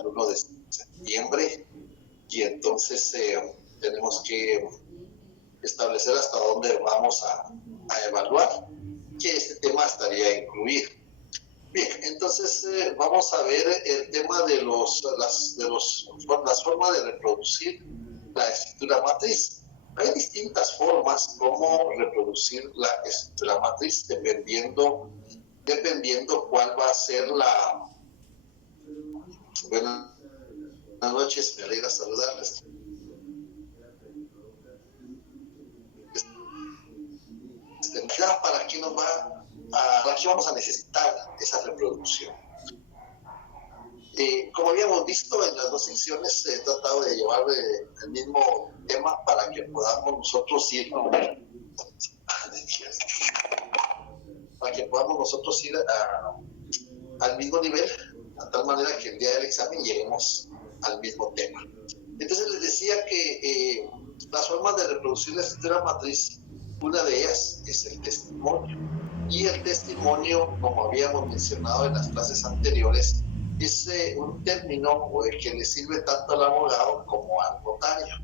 el 1 de septiembre y entonces tenemos que establecer hasta dónde vamos a evaluar que este tema estaría incluido. Bien, entonces vamos a ver el tema de las formas de reproducir la estructura matriz. Hay distintas formas como reproducir la estructura matriz dependiendo cuál va a ser la... Buenas noches, me alegra saludarles. ¿Para qué vamos a necesitar esa reproducción? Como habíamos visto en las dos secciones, he tratado de llevar el mismo tema para que podamos nosotros ir al mismo nivel, a tal manera que el día del examen lleguemos al mismo tema. Entonces les decía que las formas de reproducir la estructura matriz, una de ellas es el testimonio. Y el testimonio, como habíamos mencionado en las clases anteriores, es un término que le sirve tanto al abogado como al notario.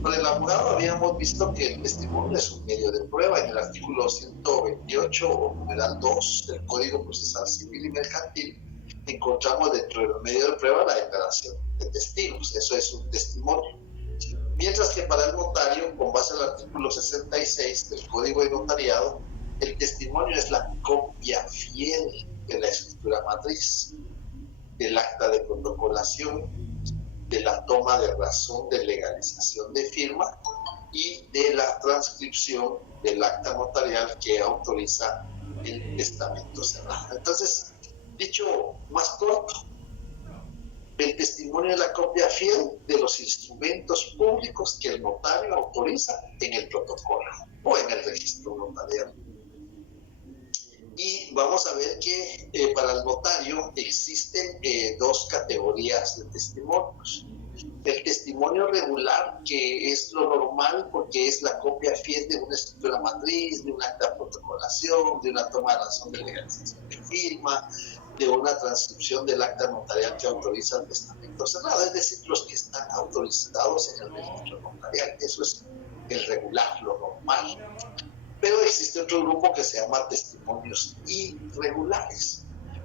Para el abogado habíamos visto que el testimonio es un medio de prueba. En el artículo 128 o numeral 2 del Código Procesal Civil y Mercantil encontramos dentro del medio de prueba la declaración de testigos. Eso es un testimonio. Mientras que para el notario, con base al artículo 66 del Código de Notariado, el testimonio es la copia fiel de la escritura matriz, del acta de protocolación, de la toma de razón de legalización de firma y de la transcripción del acta notarial que autoriza el testamento cerrado. Entonces, dicho más corto, el testimonio es la copia fiel de los instrumentos públicos que el notario autoriza en el protocolo o en el registro notarial. Y vamos a ver que para el notario existen dos categorías de testimonios. El testimonio regular, que es lo normal porque es la copia fiel de una escritura matriz, de un acta de protocolación, de una toma de razón de legalización de firma, de una transcripción del acta notarial que autoriza el testamento cerrado, es decir, los que están autorizados en el registro notarial. Eso es el regular, lo normal. Pero existe otro grupo que se llama testimonios irregulares.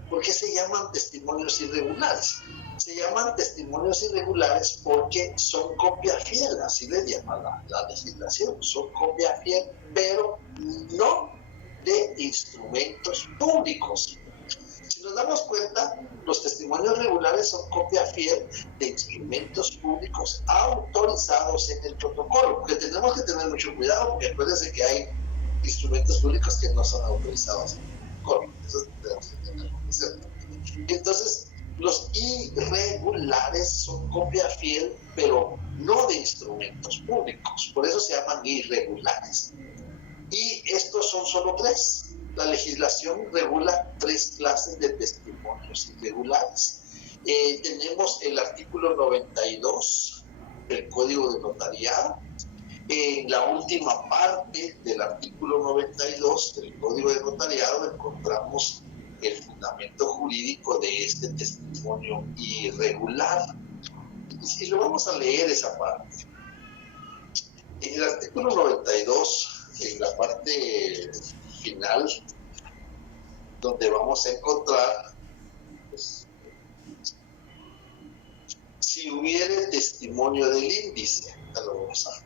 ¿Por qué se llaman testimonios irregulares? Se llaman testimonios irregulares porque son copia fiel, así le llama la legislación, son copia fiel, pero no de instrumentos públicos. Si nos damos cuenta, los testimonios regulares son copia fiel de instrumentos públicos autorizados en el protocolo, porque tenemos que tener mucho cuidado, porque acuérdense que hay instrumentos públicos que no son autorizados en el protocolo. Eso tenemos que tenerlo presente. Entonces, los irregulares son copia fiel, pero no de instrumentos públicos. Por eso se llaman irregulares. Y estos son solo tres. La legislación regula tres clases de testimonios irregulares. Tenemos el artículo 92 del Código de Notariado. En la última parte del artículo 92 del Código de Notariado encontramos el fundamento jurídico de este testimonio irregular. Y lo vamos a leer esa parte. En el artículo 92, en la parte final, donde vamos a encontrar, pues, si hubiere testimonio del índice, ya lo vamos a ver.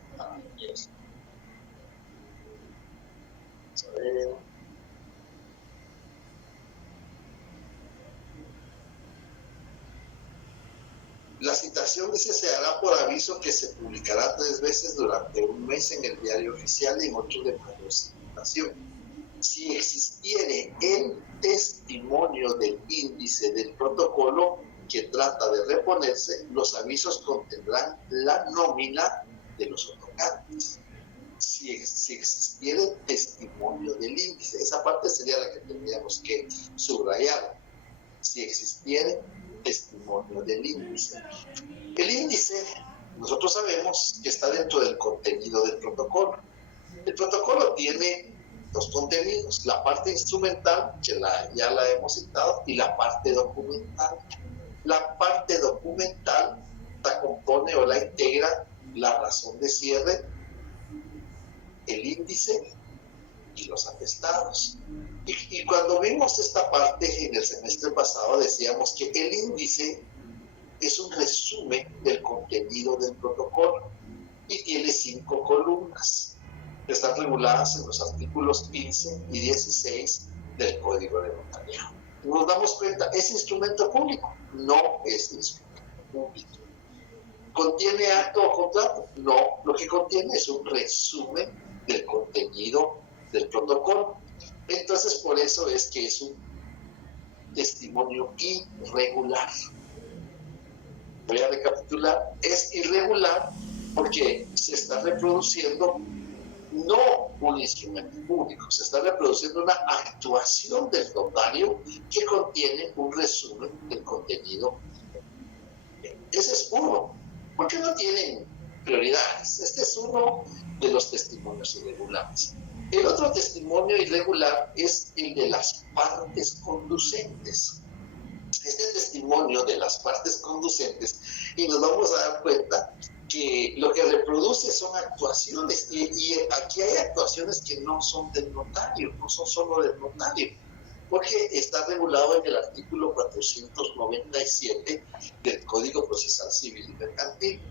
La citación dice: se hará por aviso que se publicará 3 veces durante un mes en el diario oficial y en otro de mayor circulación. Si existiere el testimonio del índice del protocolo que trata de reponerse, los avisos contendrán la nómina de los otorgantes. Si existiera el testimonio del índice, esa parte sería la que tendríamos que subrayar. Si existiera testimonio del índice. El índice, nosotros sabemos que está dentro del contenido del protocolo. El protocolo tiene dos contenidos: la parte instrumental, que ya la hemos citado, y la parte documental. La parte documental documental la compone o la integra la razón de cierre, el índice y los atestados. Y cuando vimos esta parte en el semestre pasado, decíamos que el índice es un resumen del contenido del protocolo y tiene 5 columnas que están reguladas en los artículos 15 y 16 del Código de Notariado. Nos damos cuenta, ¿es instrumento público? No es instrumento público. ¿Contiene acto o contrato? No, lo que contiene es un resumen del contenido del protocolo. Entonces, por eso es que es un testimonio irregular. Voy a recapitular. Es irregular porque se está reproduciendo no un instrumento público, se está reproduciendo una actuación del notario que contiene un resumen del contenido. Ese es uno. ¿Por qué no tienen prioridades? Este es uno de los testimonios irregulares. El otro testimonio irregular es el de las partes conducentes. Este testimonio de las partes conducentes, y nos vamos a dar cuenta que lo que reproduce son actuaciones, y aquí hay actuaciones que no son del notario, no son solo del notario, porque está regulado en el artículo 497 del Código Procesal Civil y Mercantil.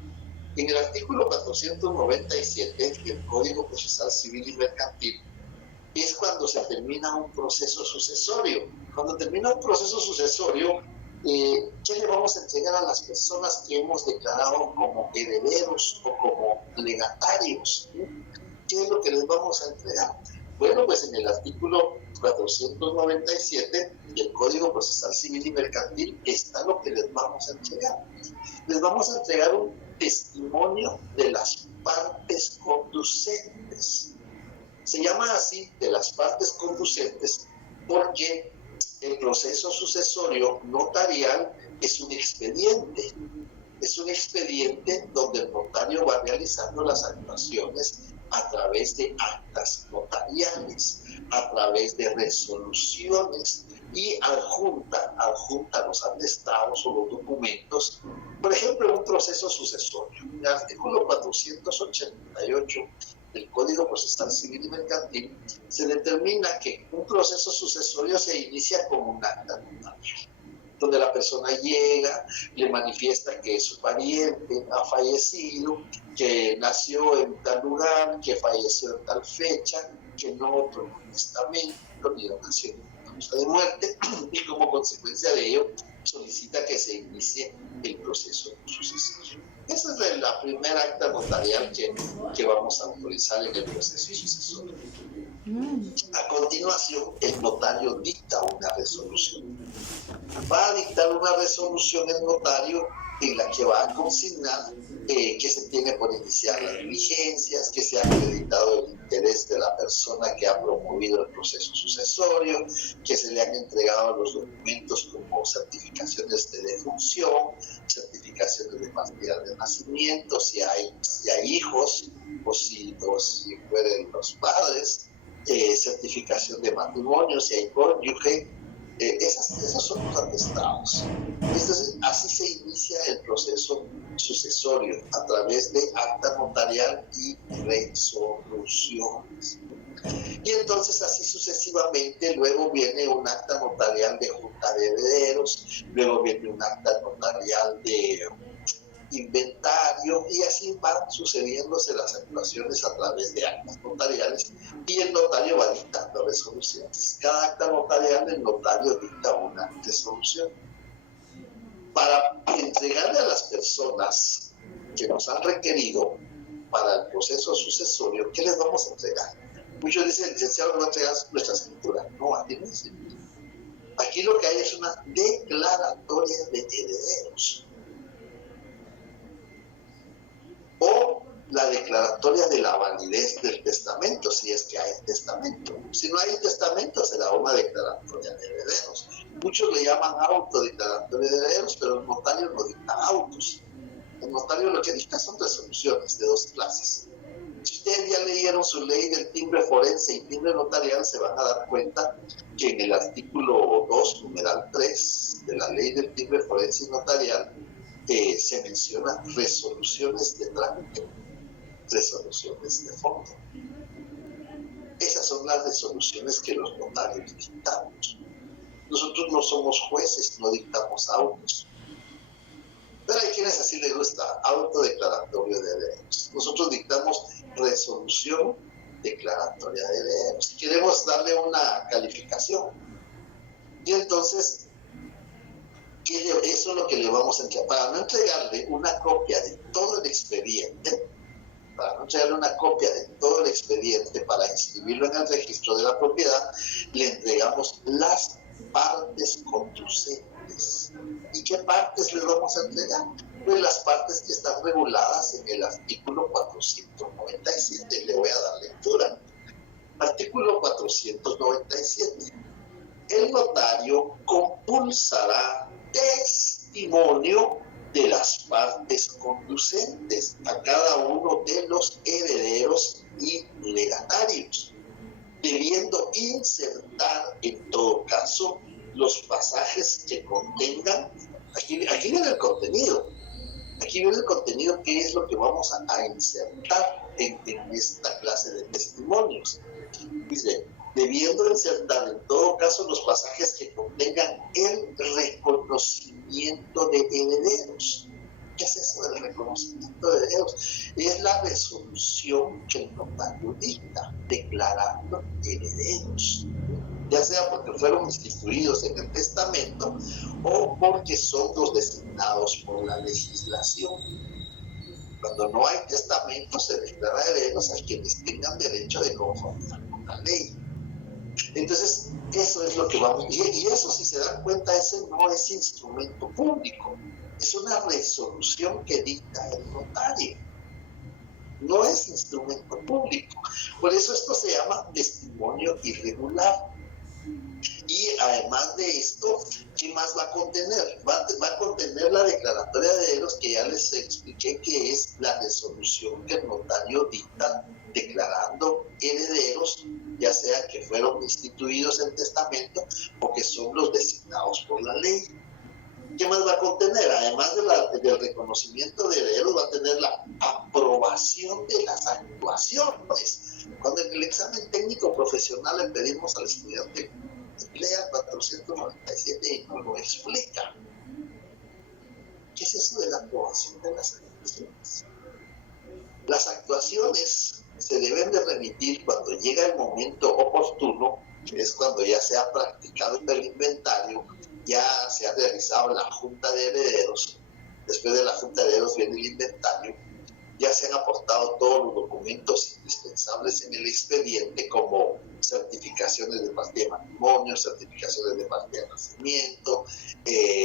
En el artículo 497 del Código Procesal Civil y Mercantil es cuando se termina un proceso sucesorio. Cuando termina un proceso sucesorio, ¿qué le vamos a entregar a las personas que hemos declarado como herederos o como legatarios? ¿Qué es lo que les vamos a entregar? Bueno, pues en el artículo 497 del Código Procesal Civil y Mercantil está lo que les vamos a entregar. Les vamos a entregar un testimonio de las partes conducentes. Se llama así, de las partes conducentes, porque el proceso sucesorio notarial es un expediente. Es un expediente donde el notario va realizando las actuaciones a través de actas notariales, a través de resoluciones, y adjunta los atestados o los documentos. Por ejemplo, un proceso sucesorio. En el artículo 488 del Código Procesal Civil y Mercantil se determina que un proceso sucesorio se inicia con un acta notarial, donde la persona llega, le manifiesta que su pariente ha fallecido, que nació en tal lugar, que falleció en tal fecha, que no otorgó un testamento ni donación de causa de muerte, y como consecuencia de ello solicita que se inicie el proceso sucesorio. Esa es la primera acta notarial que vamos a autorizar en el proceso sucesorio. A continuación, el notario dicta una resolución. Va a dictar una resolución el notario en la que va a consignar que se tiene por iniciar las diligencias, que se ha acreditado el interés de la persona que ha promovido el proceso sucesorio, que se le han entregado los documentos como certificaciones de defunción, certificaciones de partida de nacimiento, si hay hijos o si fueren los padres, certificación de matrimonio, si hay cónyuge. Esos son los atestados. Entonces, así se inicia el proceso sucesorio, a través de acta notarial y resoluciones. Y entonces, así sucesivamente, luego viene un acta notarial de junta de herederos, luego viene un acta notarial de inventario, y así van sucediéndose las actuaciones a través de actas notariales, y el notario va dictando resoluciones. Cada acta notarial, el notario dicta una resolución. Para entregarle a las personas que nos han requerido para el proceso sucesorio, ¿qué les vamos a entregar? Muchos dicen, licenciado, no va a entregar nuestra escritura. No, aquí no es. Aquí lo que hay es una declaratoria de herederos, o la declaratoria de la validez del testamento, si es que hay testamento. Si no hay testamento, será una declaratoria de herederos. Muchos le llaman autodeclaratoria de herederos, pero el notario no dicta autos. El notario lo que dicta son resoluciones de dos clases. Si ustedes ya leyeron su ley del timbre forense y timbre notarial, se van a dar cuenta que en el artículo 2, numeral 3 de la ley del timbre forense y notarial, se menciona resoluciones de trámite, resoluciones de fondo. Esas son las resoluciones que los notarios dictamos. Nosotros no somos jueces, no dictamos autos. Pero hay quienes así les gusta, auto declaratorio de herederos. Nosotros dictamos resolución declaratoria de herederos. Queremos darle una calificación. Y entonces, eso es lo que le vamos a entregar. Para no entregarle una copia de todo el expediente, para inscribirlo en el registro de la propiedad, le entregamos las partes conducentes. ¿Y qué partes le vamos a entregar? Pues las partes que están reguladas en el artículo 497. Le voy a dar lectura. Artículo 497. El notario compulsará testimonio de las partes conducentes a cada uno de los herederos y legatarios, debiendo insertar en todo caso los pasajes que contengan, aquí viene el contenido, qué es lo que vamos a insertar en esta clase de testimonios. Dice, debiendo insertar en todo caso los pasajes que contengan el reconocimiento de herederos. ¿Qué es eso del reconocimiento de herederos? Es la resolución que el notario dicta, declarando herederos, ya sea porque fueron instituidos en el testamento o porque son los designados por la legislación. Cuando no hay testamento, se declara herederos a quienes tengan derecho de conformidad con la ley. Entonces, eso es lo que vamos. Y eso, si se dan cuenta, ese no es instrumento público. Es una resolución que dicta el notario. No es instrumento público. Por eso esto se llama testimonio irregular. Y además de esto, ¿qué más va a contener? Va a contener la declaratoria de herederos, que ya les expliqué que es la resolución que el notario dicta declarando herederos, ya sea que fueron instituidos en testamento o que son los designados por la ley. ¿Qué más va a contener? Además del reconocimiento de herederos, va a tener la aprobación de las actuaciones. Cuando en el examen técnico profesional le pedimos al estudiante lea 497 y nos lo explica. ¿Qué es eso de la aprobación de las actuaciones? Las actuaciones se deben de remitir cuando llega el momento oportuno, que es cuando ya se ha practicado el inventario, ya se ha realizado la junta de herederos. Después de la junta de herederos viene el inventario, ya se han aportado todos los documentos indispensables en el expediente, como certificaciones de partida de matrimonio, certificaciones de partida de nacimiento,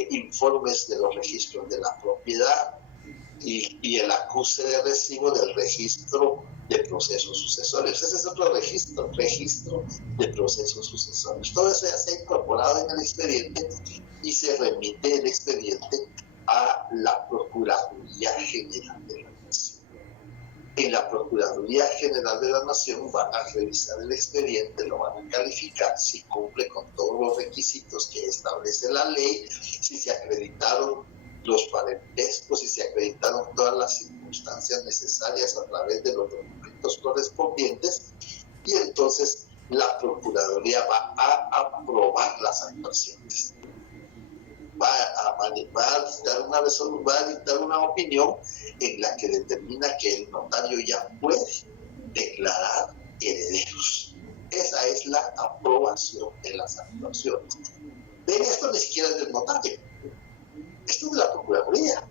informes de los registros de la propiedad y el acuse de recibo del registro de procesos sucesorios. Ese es otro registro de procesos sucesorios. Todo eso ya se ha incorporado en el expediente y se remite el expediente a la Procuraduría General de la Nación. En la Procuraduría General de la Nación van a revisar el expediente, lo van a calificar si cumple con todos los requisitos que establece la ley, si se acreditaron los parentescos, si se acreditaron todas las circunstancias necesarias a través de los documentos correspondientes, y entonces la Procuraduría va a aprobar las actuaciones. Va a dictar una opinión en la que determina que el notario ya puede declarar herederos. Esa es la aprobación de las actuaciones. Ven, esto ni siquiera es del notario, esto es de la Procuraduría.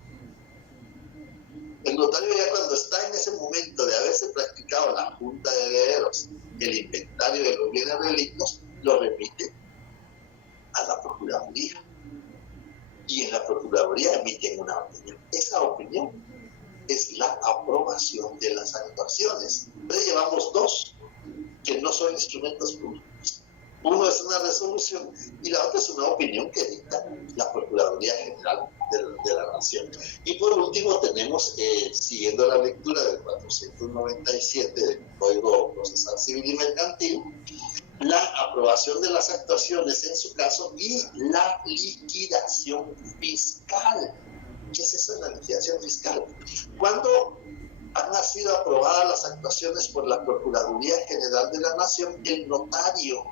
El notario ya, cuando está en ese momento de haberse practicado la junta de herederos, el inventario de los bienes relictos, lo remite a la Procuraduría. Y en la Procuraduría emiten una opinión. Esa opinión es la aprobación de las actuaciones. Entonces llevamos dos que no son instrumentos públicos. Uno es una resolución y la otra es una opinión que dicta la Procuraduría General de la Nación. Y por último tenemos, siguiendo la lectura del 497 del Código Procesal Civil y Mercantil, la aprobación de las actuaciones en su caso y la liquidación fiscal. ¿Qué es eso de la liquidación fiscal? Cuando han sido aprobadas las actuaciones por la Procuraduría General de la Nación, el notario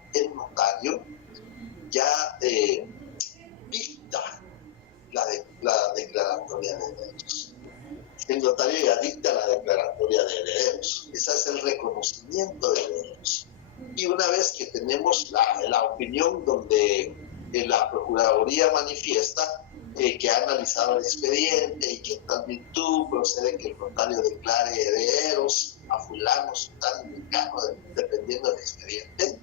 ya dicta la declaratoria de herederos. El notario ya dicta la declaratoria de herederos. Ese es el reconocimiento de herederos. Y una vez que tenemos la opinión donde la Procuraduría manifiesta que ha analizado el expediente y que en tal virtud procede que el notario declare herederos a fulanos, tal mexicano, dependiendo del expediente,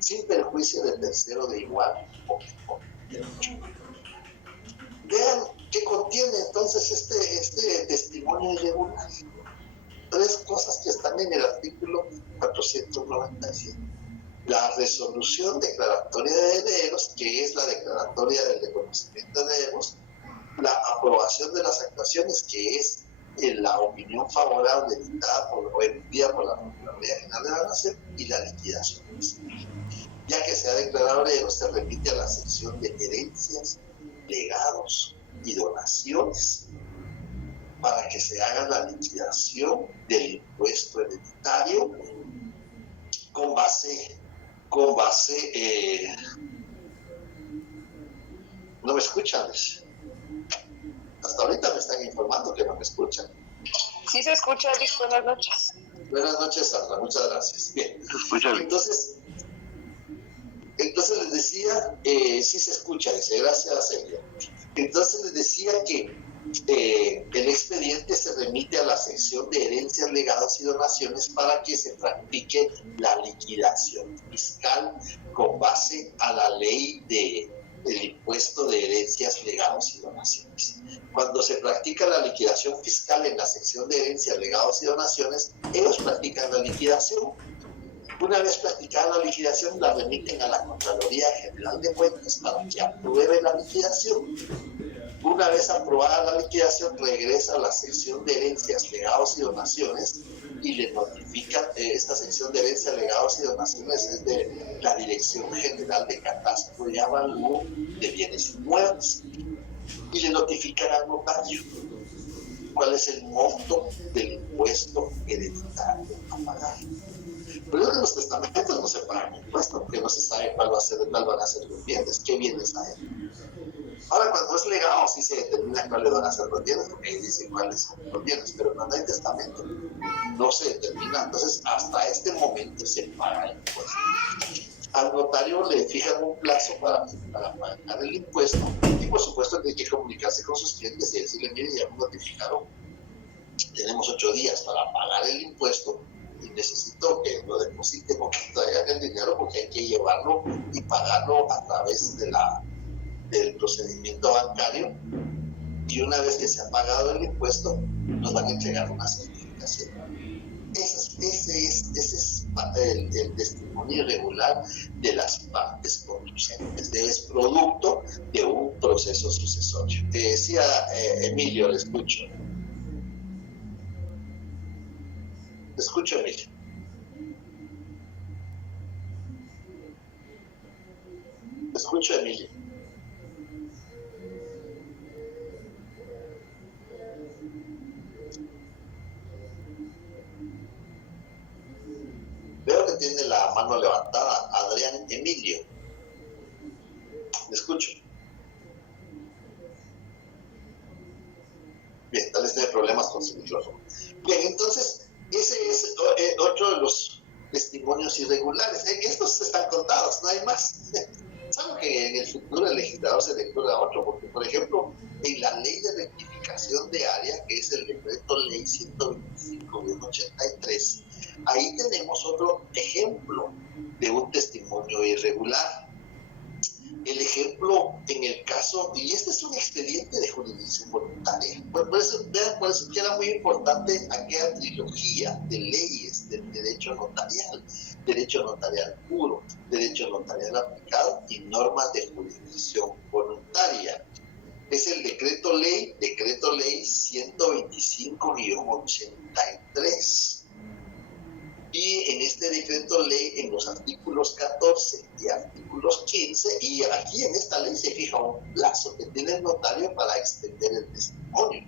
sin perjuicio del tercero de igual o mejor derecho. Vean qué contiene entonces este testimonio irregular. 3 cosas que están en el artículo 497. La resolución declaratoria de herederos, que es la declaratoria del reconocimiento de herederos, la aprobación de las actuaciones, que es la opinión favorable dictada o emitida por la Procuraduría General de la Nación, y la liquidación. Ya que se ha declarado herederos, se remite a la sección de herencias, legados y donaciones para que se haga la liquidación del impuesto hereditario con base ¿no me escuchan? Hasta ahorita me están informando que no me escuchan. Sí se escucha, Eric. Buenas noches. Buenas noches, Sandra. Muchas gracias. Bien. Entonces les decía, sí se escucha, dice, gracias, Celia. Entonces les decía que el expediente se remite a la sección de herencias, legados y donaciones para que se practique la liquidación fiscal con base a la ley del impuesto de herencias, legados y donaciones. Cuando se practica la liquidación fiscal en la sección de herencias, legados y donaciones, ellos practican la liquidación. Una vez practicada la liquidación, la remiten a la Contraloría General de Cuentas para que apruebe la liquidación. Una vez aprobada la liquidación, regresa a la sección de herencias, legados y donaciones y le notifican, esta sección de herencias, legados y donaciones es de la Dirección General de Catastro y Avalúo de Bienes Inmuebles, y le notifican al notario cuál es el monto del impuesto hereditario a pagar. Pero en los testamentos no se pagan impuestos porque no se sabe cuál van a ser los bienes, qué bienes hay. Ahora, cuando es legado, sí se determina cuáles van a ser los bienes, porque ahí dice cuáles son los bienes, pero cuando hay testamento no se determina. Entonces, hasta este momento se paga el impuesto. Al notario le fijan un plazo para pagar el impuesto y, por supuesto, tiene que comunicarse con sus clientes y decirle, mire, ya me notificaron, tenemos 8 días para pagar el impuesto y necesito que lo deposite porque traigan el dinero porque hay que llevarlo y pagarlo a través del procedimiento bancario, y una vez que se ha pagado el impuesto nos van a entregar una certificación. Ese es el testimonio irregular de las partes conducentes, es producto de un proceso sucesorio. Decía Emilio, le escucho. Escucho, Emilio. Escucho, Emilio. Veo que tiene la mano levantada Adrián Emilio. ¿Me escucho? Bien, tal vez tiene problemas con su micrófono. Bien, entonces, ese es otro de los testimonios irregulares. Estos están contados, no hay más. Saben que en el futuro el legislador se lectura otro, porque, por ejemplo, en la ley de rectificación de área, que es el decreto ley 125/83, ahí tenemos otro ejemplo de un testimonio irregular. El ejemplo en el caso, y este es un expediente de jurisdicción voluntaria. Por eso que era muy importante aquella trilogía de leyes del derecho notarial puro, derecho notarial aplicado y normas de jurisdicción voluntaria. Es el decreto ley 125/83. Y en este decreto ley, en los artículos 14 y artículos 15, y aquí en esta ley se fija un plazo que tiene el notario para extender el testimonio. testimonio.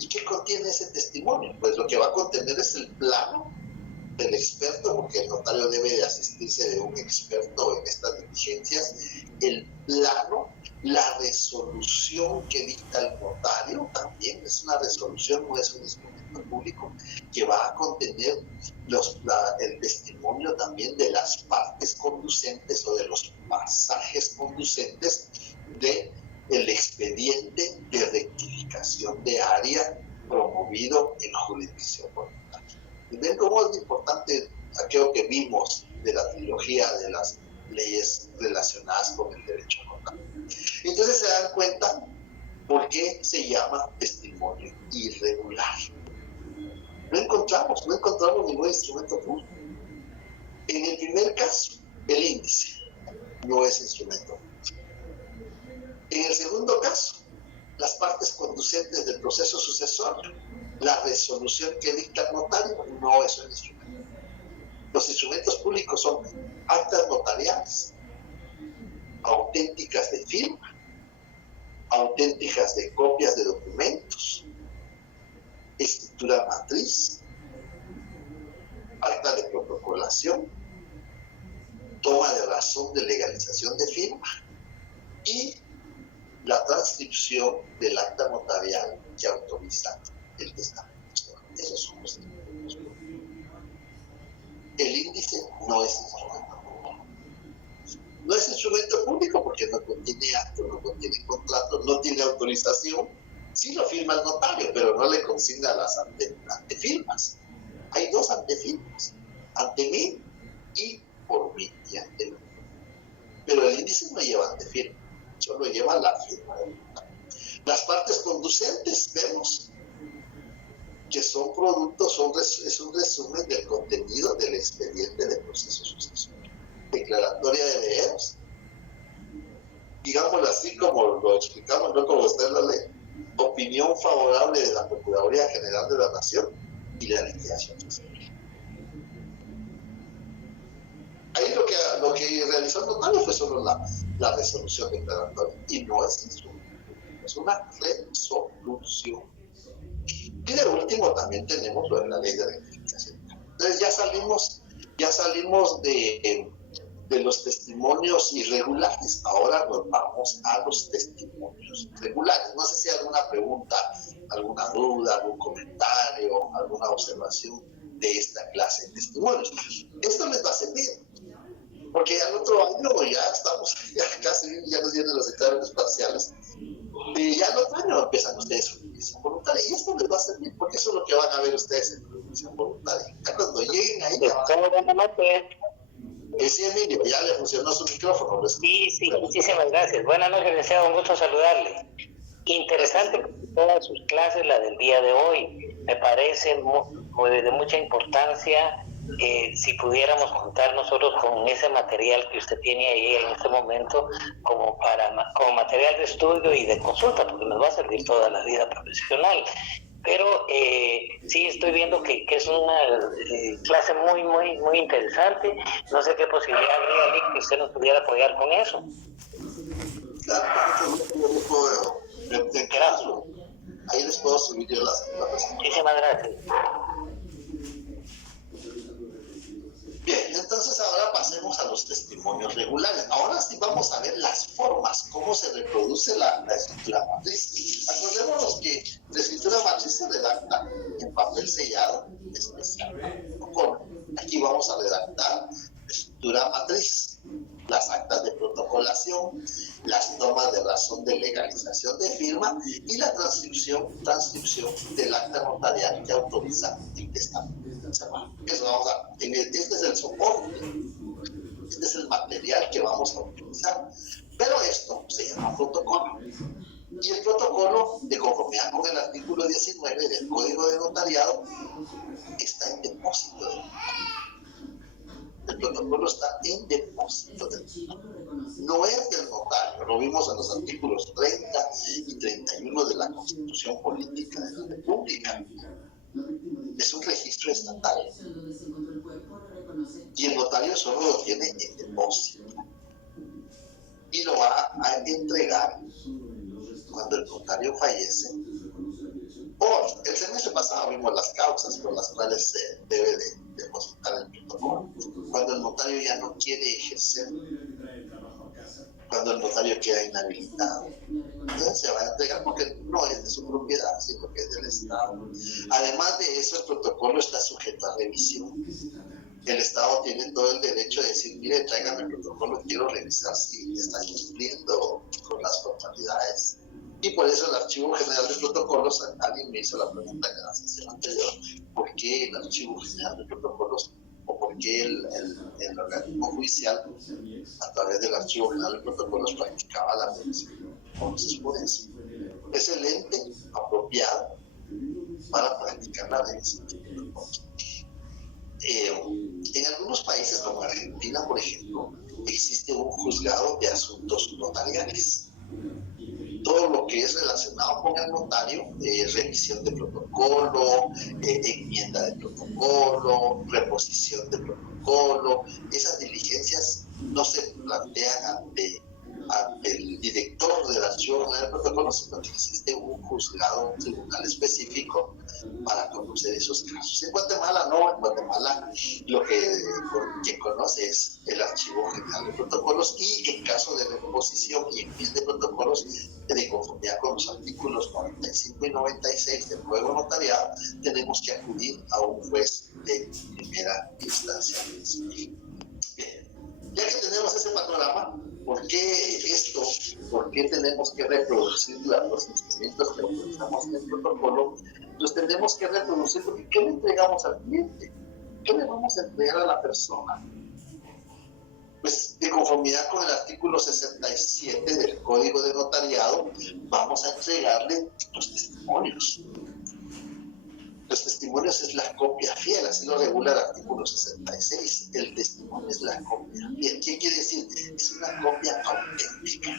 ¿Y qué contiene ese testimonio? Pues lo que va a contener es el plano del experto, porque el notario debe de asistirse de un experto en estas diligencias, el plano, la resolución que dicta el notario, también es una resolución, no es un instrumento público, que va a contener el testimonio también de las partes conducentes o de los pasajes conducentes del expediente de rectificación de área promovido en jurisdicción voluntaria. Y ven cómo es importante aquello que vimos de la trilogía de las leyes relacionadas con el derecho notarial. Entonces se dan cuenta por qué se llama testimonio irregular. No encontramos ningún instrumento público. En el primer caso, el índice no es instrumento público. En el segundo caso, las partes conducentes del proceso sucesorio, la resolución que dicta el notario no es un instrumento. Los instrumentos públicos son actas notariales, auténticas de firma, auténticas de copias de documentos, escritura matriz, acta de protocolación, toma de razón de legalización de firma y la transcripción del acta notarial que autoriza el testamento. Esos son los instrumentos públicos. El índice no es instrumento público. No es instrumento público porque no contiene acto, no contiene contrato, no tiene autorización. Sí lo firma el notario, pero no le consigna las antefirmas. Hay dos antefirmas, ante mí y por mí y ante mí. Pero el índice no lleva antefirma, solo lleva la firma del notario. Las partes conducentes, vemos que son productos, es un resumen del contenido del expediente del proceso sucesorio. Declaratoria de deberes, digámoslo así como lo explicamos, no como usted la ley, opinión favorable de la Procuraduría General de la Nación y la liquidación fiscal. Ahí lo que realizó el notario fue solo la resolución declaratoria y no es instrumento, es una resolución. Y de último también tenemos lo de la ley de rectificación. Entonces ya salimos de los testimonios irregulares. Ahora nos vamos a los testimonios regulares. No sé si hay alguna pregunta, alguna duda, algún comentario, alguna observación de esta clase de testimonios. Esto les va a servir, porque al otro año ya nos vienen los exámenes parciales. Y ya el otro año empiezan ustedes su jurisdicción voluntaria. Y esto les va a servir, porque eso es lo que van a ver ustedes en jurisdicción voluntaria. Ya cuando lleguen ahí, ya van a ver. Sí, Emilio, ya le funcionó su micrófono. Sí, muchísimas gracias. Buenas noches, licenciado, un gusto saludarle. Interesante todas sus clases, la del día de hoy. Me parece de mucha importancia si pudiéramos contar nosotros con ese material que usted tiene ahí en este momento como material de estudio y de consulta, porque nos va a servir toda la vida profesional. Pero sí estoy viendo que es una clase muy interesante. No sé qué posibilidad habría que usted nos pudiera apoyar con eso. Claro, ahí les puedo subir yo las Muchísimas gracias. Bien, entonces ahora pasemos a los testimonios regulares. Ahora sí vamos a ver las formas, cómo se reproduce la escritura matriz. Acordémonos que la escritura matriz se redacta en papel sellado especial. Aquí vamos a redactar la escritura matriz, las actas de protocolación, las tomas de razón de legalización de firma y la transcripción del acta notarial que autoriza el testamento. Eso vamos este es el soporte, este es el material que vamos a utilizar, pero esto se llama protocolo, y el protocolo, de conformidad con el artículo 19 del Código de Notariado, está en depósito del notario. El protocolo está en depósito del notario, no es del notario. Lo vimos en los artículos 30 y 31 de la Constitución Política de la República. Es un registro estatal y el notario solo lo tiene en depósito y lo va a entregar cuando el notario fallece sabemos las causas por las cuales se debe de depositar el protocolo. Cuando el notario ya no quiere ejercer, cuando el notario queda inhabilitado, entonces se va a entregar porque no es de su propiedad, sino que es del Estado. Además de eso, el protocolo está sujeto a revisión. El Estado tiene todo el derecho de decir, mire, tráigame el protocolo, quiero revisar si está cumpliendo con las formalidades. Y por eso el Archivo General de Protocolos, alguien me hizo la pregunta en la sesión anterior, ¿por qué el Archivo General de Protocolos o por qué el organismo judicial a través del Archivo General de Protocolos practicaba la revisión? Entonces, por eso es el ente apropiado para practicar la revisión de protocolos. En algunos países como Argentina, por ejemplo, existe un juzgado de asuntos notariales. Todo lo que es relacionado con el notario, revisión de protocolo, enmienda de protocolo, reposición de protocolo, esas diligencias no se plantean ante el director del Archivo General de Protocolos, sino que existe un juzgado, un tribunal específico para conocer esos casos. En Guatemala no, en Guatemala lo que conoce es el Archivo General de Protocolos, y en caso de reposición y enmienda de protocolos de conformidad con los artículos 95 y 96 del Código Notariado, tenemos que acudir a un juez de primera instancia. Bien, ya que tenemos ese panorama, ¿por qué esto? ¿Por qué tenemos que reproducir los instrumentos que utilizamos en el protocolo? Los tenemos que reproducir porque ¿qué le entregamos al cliente? ¿Qué le vamos a entregar a la persona? Pues de conformidad con el artículo 67 del Código de Notariado, vamos a entregarle los testimonios. Los testimonios es la copia fiel, así lo regula el artículo 66. El testimonio es la copia fiel. ¿Qué quiere decir? Es una copia auténtica.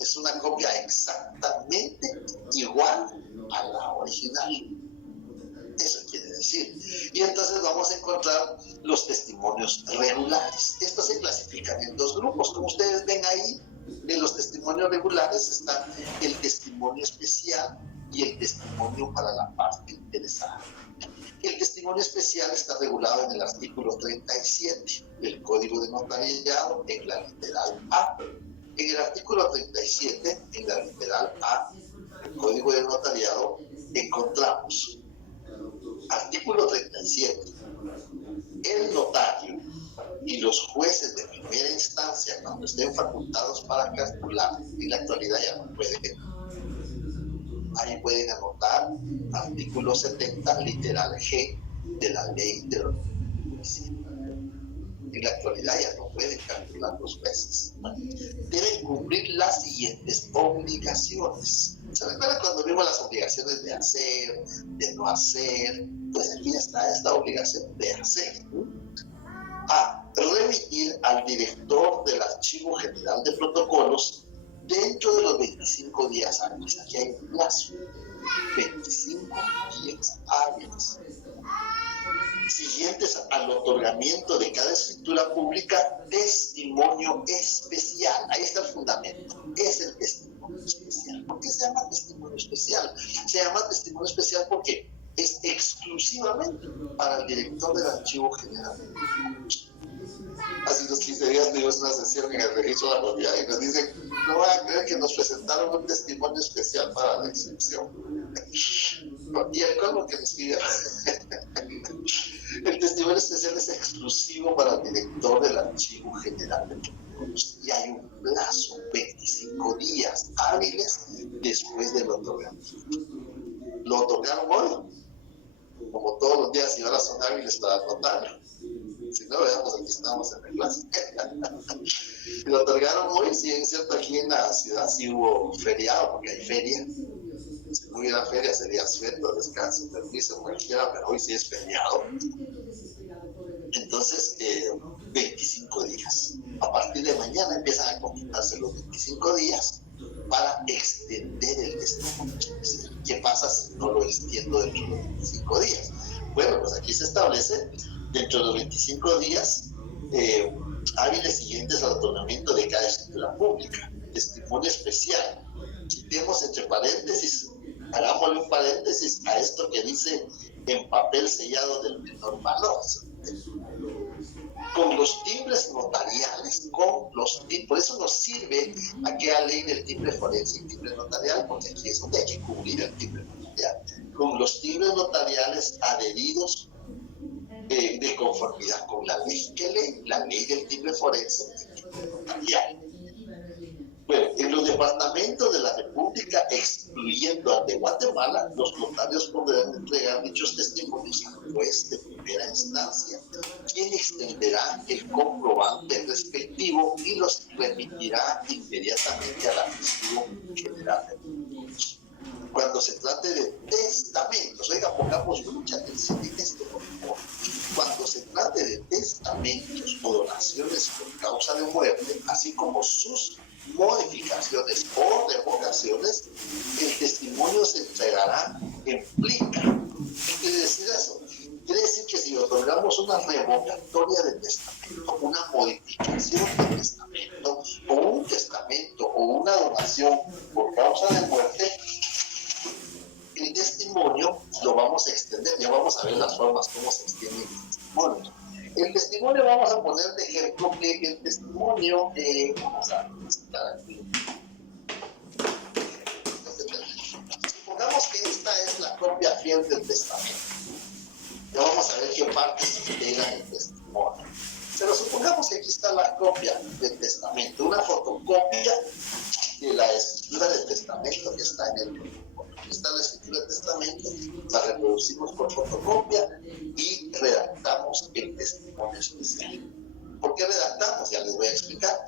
Es una copia exactamente igual a la original. Eso quiere decir. Y entonces vamos a encontrar los testimonios regulares. Estos se clasifican en dos grupos. Como ustedes ven ahí, en los testimonios regulares está el testimonio especial y el testimonio para la parte interesada. El testimonio especial está regulado en el artículo 37 del Código de Notariado, en la literal A. En el artículo 37, en la literal A, del Código de Notariado, encontramos artículo 37. El notario y los jueces de primera instancia, cuando estén facultados para calcular, en la actualidad ya no pueden. Ahí pueden anotar artículo 70, literal G, de la ley de los juicios. En la actualidad ya no pueden calcular los jueces. Deben cumplir las siguientes obligaciones. ¿Se recuerdan cuando vimos las obligaciones de hacer, de no hacer? Pues aquí está esta obligación de hacer. A. Remitir al director del Archivo General de Protocolos dentro de los 25 días hábiles. Aquí hay un plazo. 25 días hábiles. Siguientes al otorgamiento de cada escritura pública, testimonio especial. Ahí está el fundamento. Es el testimonio especial. ¿Por qué se llama testimonio especial? Se llama testimonio especial porque es exclusivamente para el director del Archivo General. Hace unos 15 días tuvimos una sesión en el registro de la propiedad y nos dicen, no van a creer que nos presentaron un testimonio especial para la excepción. Y el colmo que nos pide. El testimonio especial es exclusivo para el director del Archivo General de Protocolos y hay un plazo, 25 días hábiles después del otorgamiento. Lo otorgaron hoy, como todos los días y horas son hábiles para el notario. Si no, veamos, aquí estamos en la clase. Lo otorgaron hoy, sí, es cierto, aquí en la ciudad sí hubo feriado, porque hay feria. Si no hubiera feria sería sueldo, descanso, permiso, cualquiera, pero hoy sí es feriado. Entonces, 25 días. A partir de mañana empiezan a computarse los 25 días para extender el testimonio especial. ¿Qué pasa si no lo extiendo dentro de los 25 días? Bueno, pues aquí se establece dentro de los 25 días hábiles siguientes al otorgamiento de cada escritura pública. Testimonio especial. Quitemos entre paréntesis, hagamos hagámosle un paréntesis a esto que dice en papel sellado del menor valor. Con los timbres notariales, por eso nos sirve aquella ley del timbre forense y timbre notarial, porque aquí es donde hay que cubrir el timbre notarial. Con los timbres notariales adheridos de conformidad con la ley que lee, la ley del timbre forense y timbre notarial. Bueno, en los departamentos de la República, excluyendo al de Guatemala, los notarios podrán entregar dichos testimonios al juez de primera instancia, quien extenderá el comprobante respectivo y los remitirá inmediatamente al archivo general. Cuando se trate de testamentos, oiga, pongamos mucha atención en esto, por favor. Cuando se trate de testamentos o donaciones por causa de muerte, así como sus modificaciones o revocaciones, el testimonio se entregará en plica. ¿Qué quiere decir eso? Quiere decir que si otorgamos una revocatoria de testamento, una modificación de testamento, o un testamento o una donación por causa de muerte, el testimonio lo vamos a extender. Ya vamos a ver las formas cómo se extiende el testimonio. El testimonio, vamos a poner de ejemplo que el testimonio, vamos a citar aquí. Supongamos que esta es la copia fiel del testamento. Ya vamos a ver qué partes integran el testimonio. Pero supongamos que aquí está la copia del testamento, una fotocopia de la escritura del testamento que está en el protocolo. Aquí está la escritura del testamento, la reproducimos por fotocopia y redactamos el testimonio especial. ¿Por qué redactamos? Ya les voy a explicar.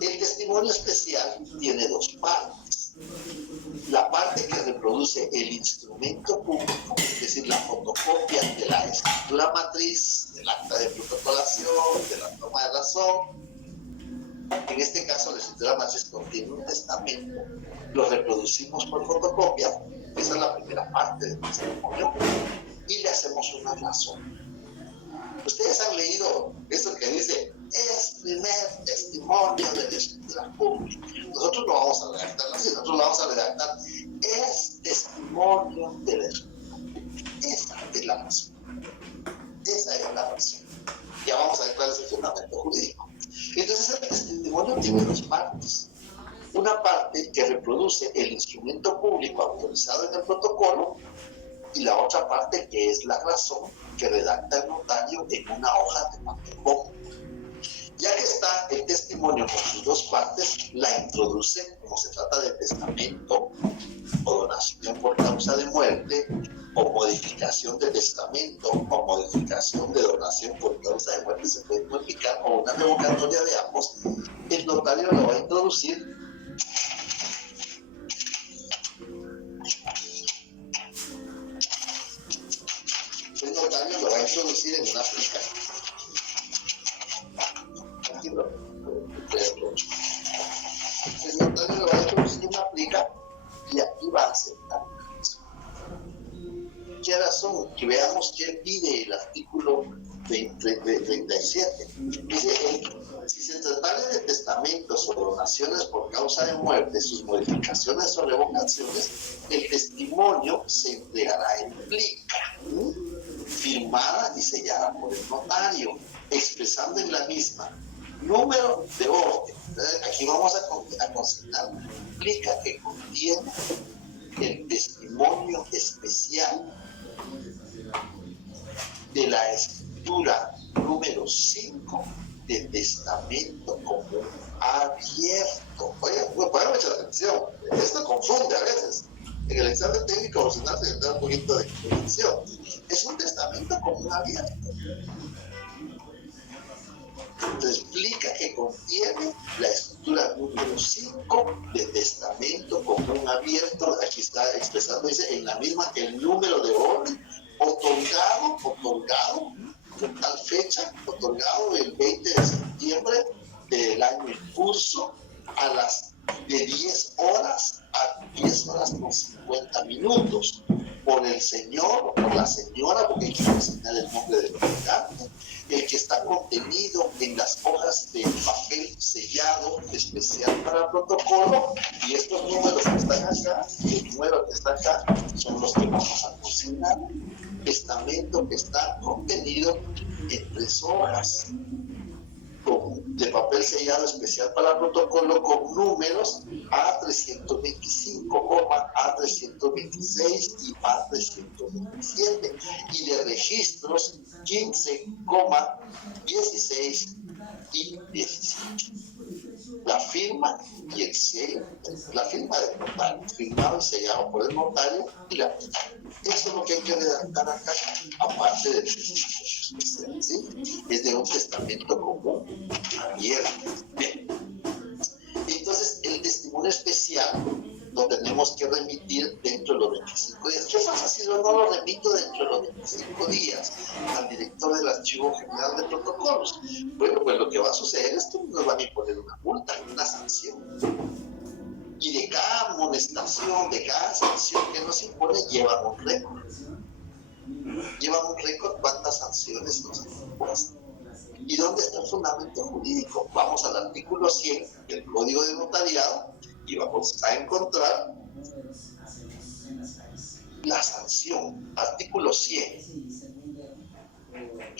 El testimonio especial tiene dos partes. La parte que reproduce el instrumento público, es decir, la fotocopia de la escritura matriz, del acta de protocolación, de la toma de razón. En este caso, la escritura matriz contiene un testamento, lo reproducimos por fotocopia, esa es la primera parte del testimonio, y le hacemos una razón. Ustedes han leído eso que dice, es primer testimonio de la escritura pública. Nosotros lo vamos a redactar así, nosotros lo vamos a redactar, es testimonio de la escritura pública. Esa es la razón. Esa es la razón. Ya vamos a ver cuál es el fundamento jurídico. Entonces el testimonio tiene dos partes. Una parte que reproduce el instrumento público autorizado en el protocolo y la otra parte que es la razón que redacta el notario en una hoja de papel bond. Ya que está el testimonio con sus dos partes, la introduce, como se trata de testamento o donación por causa de muerte, o modificación de testamento o modificación de donación por causa de muerte, se puede modificar, o una revocatoria de ambos, el notario lo va a introducir en una plica. Aquí el notario lo va a introducir en una plica y aquí va a aceptar. ¿Qué razón? Que veamos qué pide el artículo 37. Dice, si se tratara de testamentos o donaciones por causa de muerte, sus modificaciones o revocaciones, el testimonio se entregará en plica, firmada y sellada por el notario, expresando en la misma número de orden. Aquí vamos a consignar plica que contiene el testimonio especial de la escritura número 5 de testamento común abierto. Oye, pongan mucha atención, esto confunde a veces. En el examen técnico profesional se da un poquito de confusión. Es un testamento común abierto. Entonces, explica que contiene la escritura número 5 de testamento común abierto. Aquí está expresando, dice, en la misma el número de orden otorgado con tal fecha, otorgado el 20 de septiembre del año en curso a las de 10 horas a 10 horas con 50 minutos por el señor o por la señora, porque hay que mencionar el nombre del otorgante, el que está contenido en las hojas de papel sellado especial para protocolo, y estos números que están acá, el número que está acá, son los que vamos a consignar. Testamento que está contenido en 3 hojas de papel sellado especial para protocolo con números A325, A326 y A327, y de registros 15, 16 y 17. La firma y el sello, la firma del notario, firmado y sellado por el notario, y la firma. Eso es lo que hay que redactar acá, aparte del testamento especial, ¿sí? Es de un testamento común abierto. Bien. Entonces, el testimonio especial lo tenemos que remitir dentro de los 25 días. ¿Qué pasa si yo no lo remito dentro de los 25 días al director del Archivo General de Protocolos? Bueno, pues lo que va a suceder es que nos van a imponer una multa, una sanción. Y de cada amonestación, de cada sanción que nos impone, llevan un récord. Llevan un récord cuántas sanciones nos han impuesto. ¿Y dónde está el fundamento jurídico? Vamos al artículo 100 del Código de Notariado y vamos a encontrar la sanción. Artículo 100.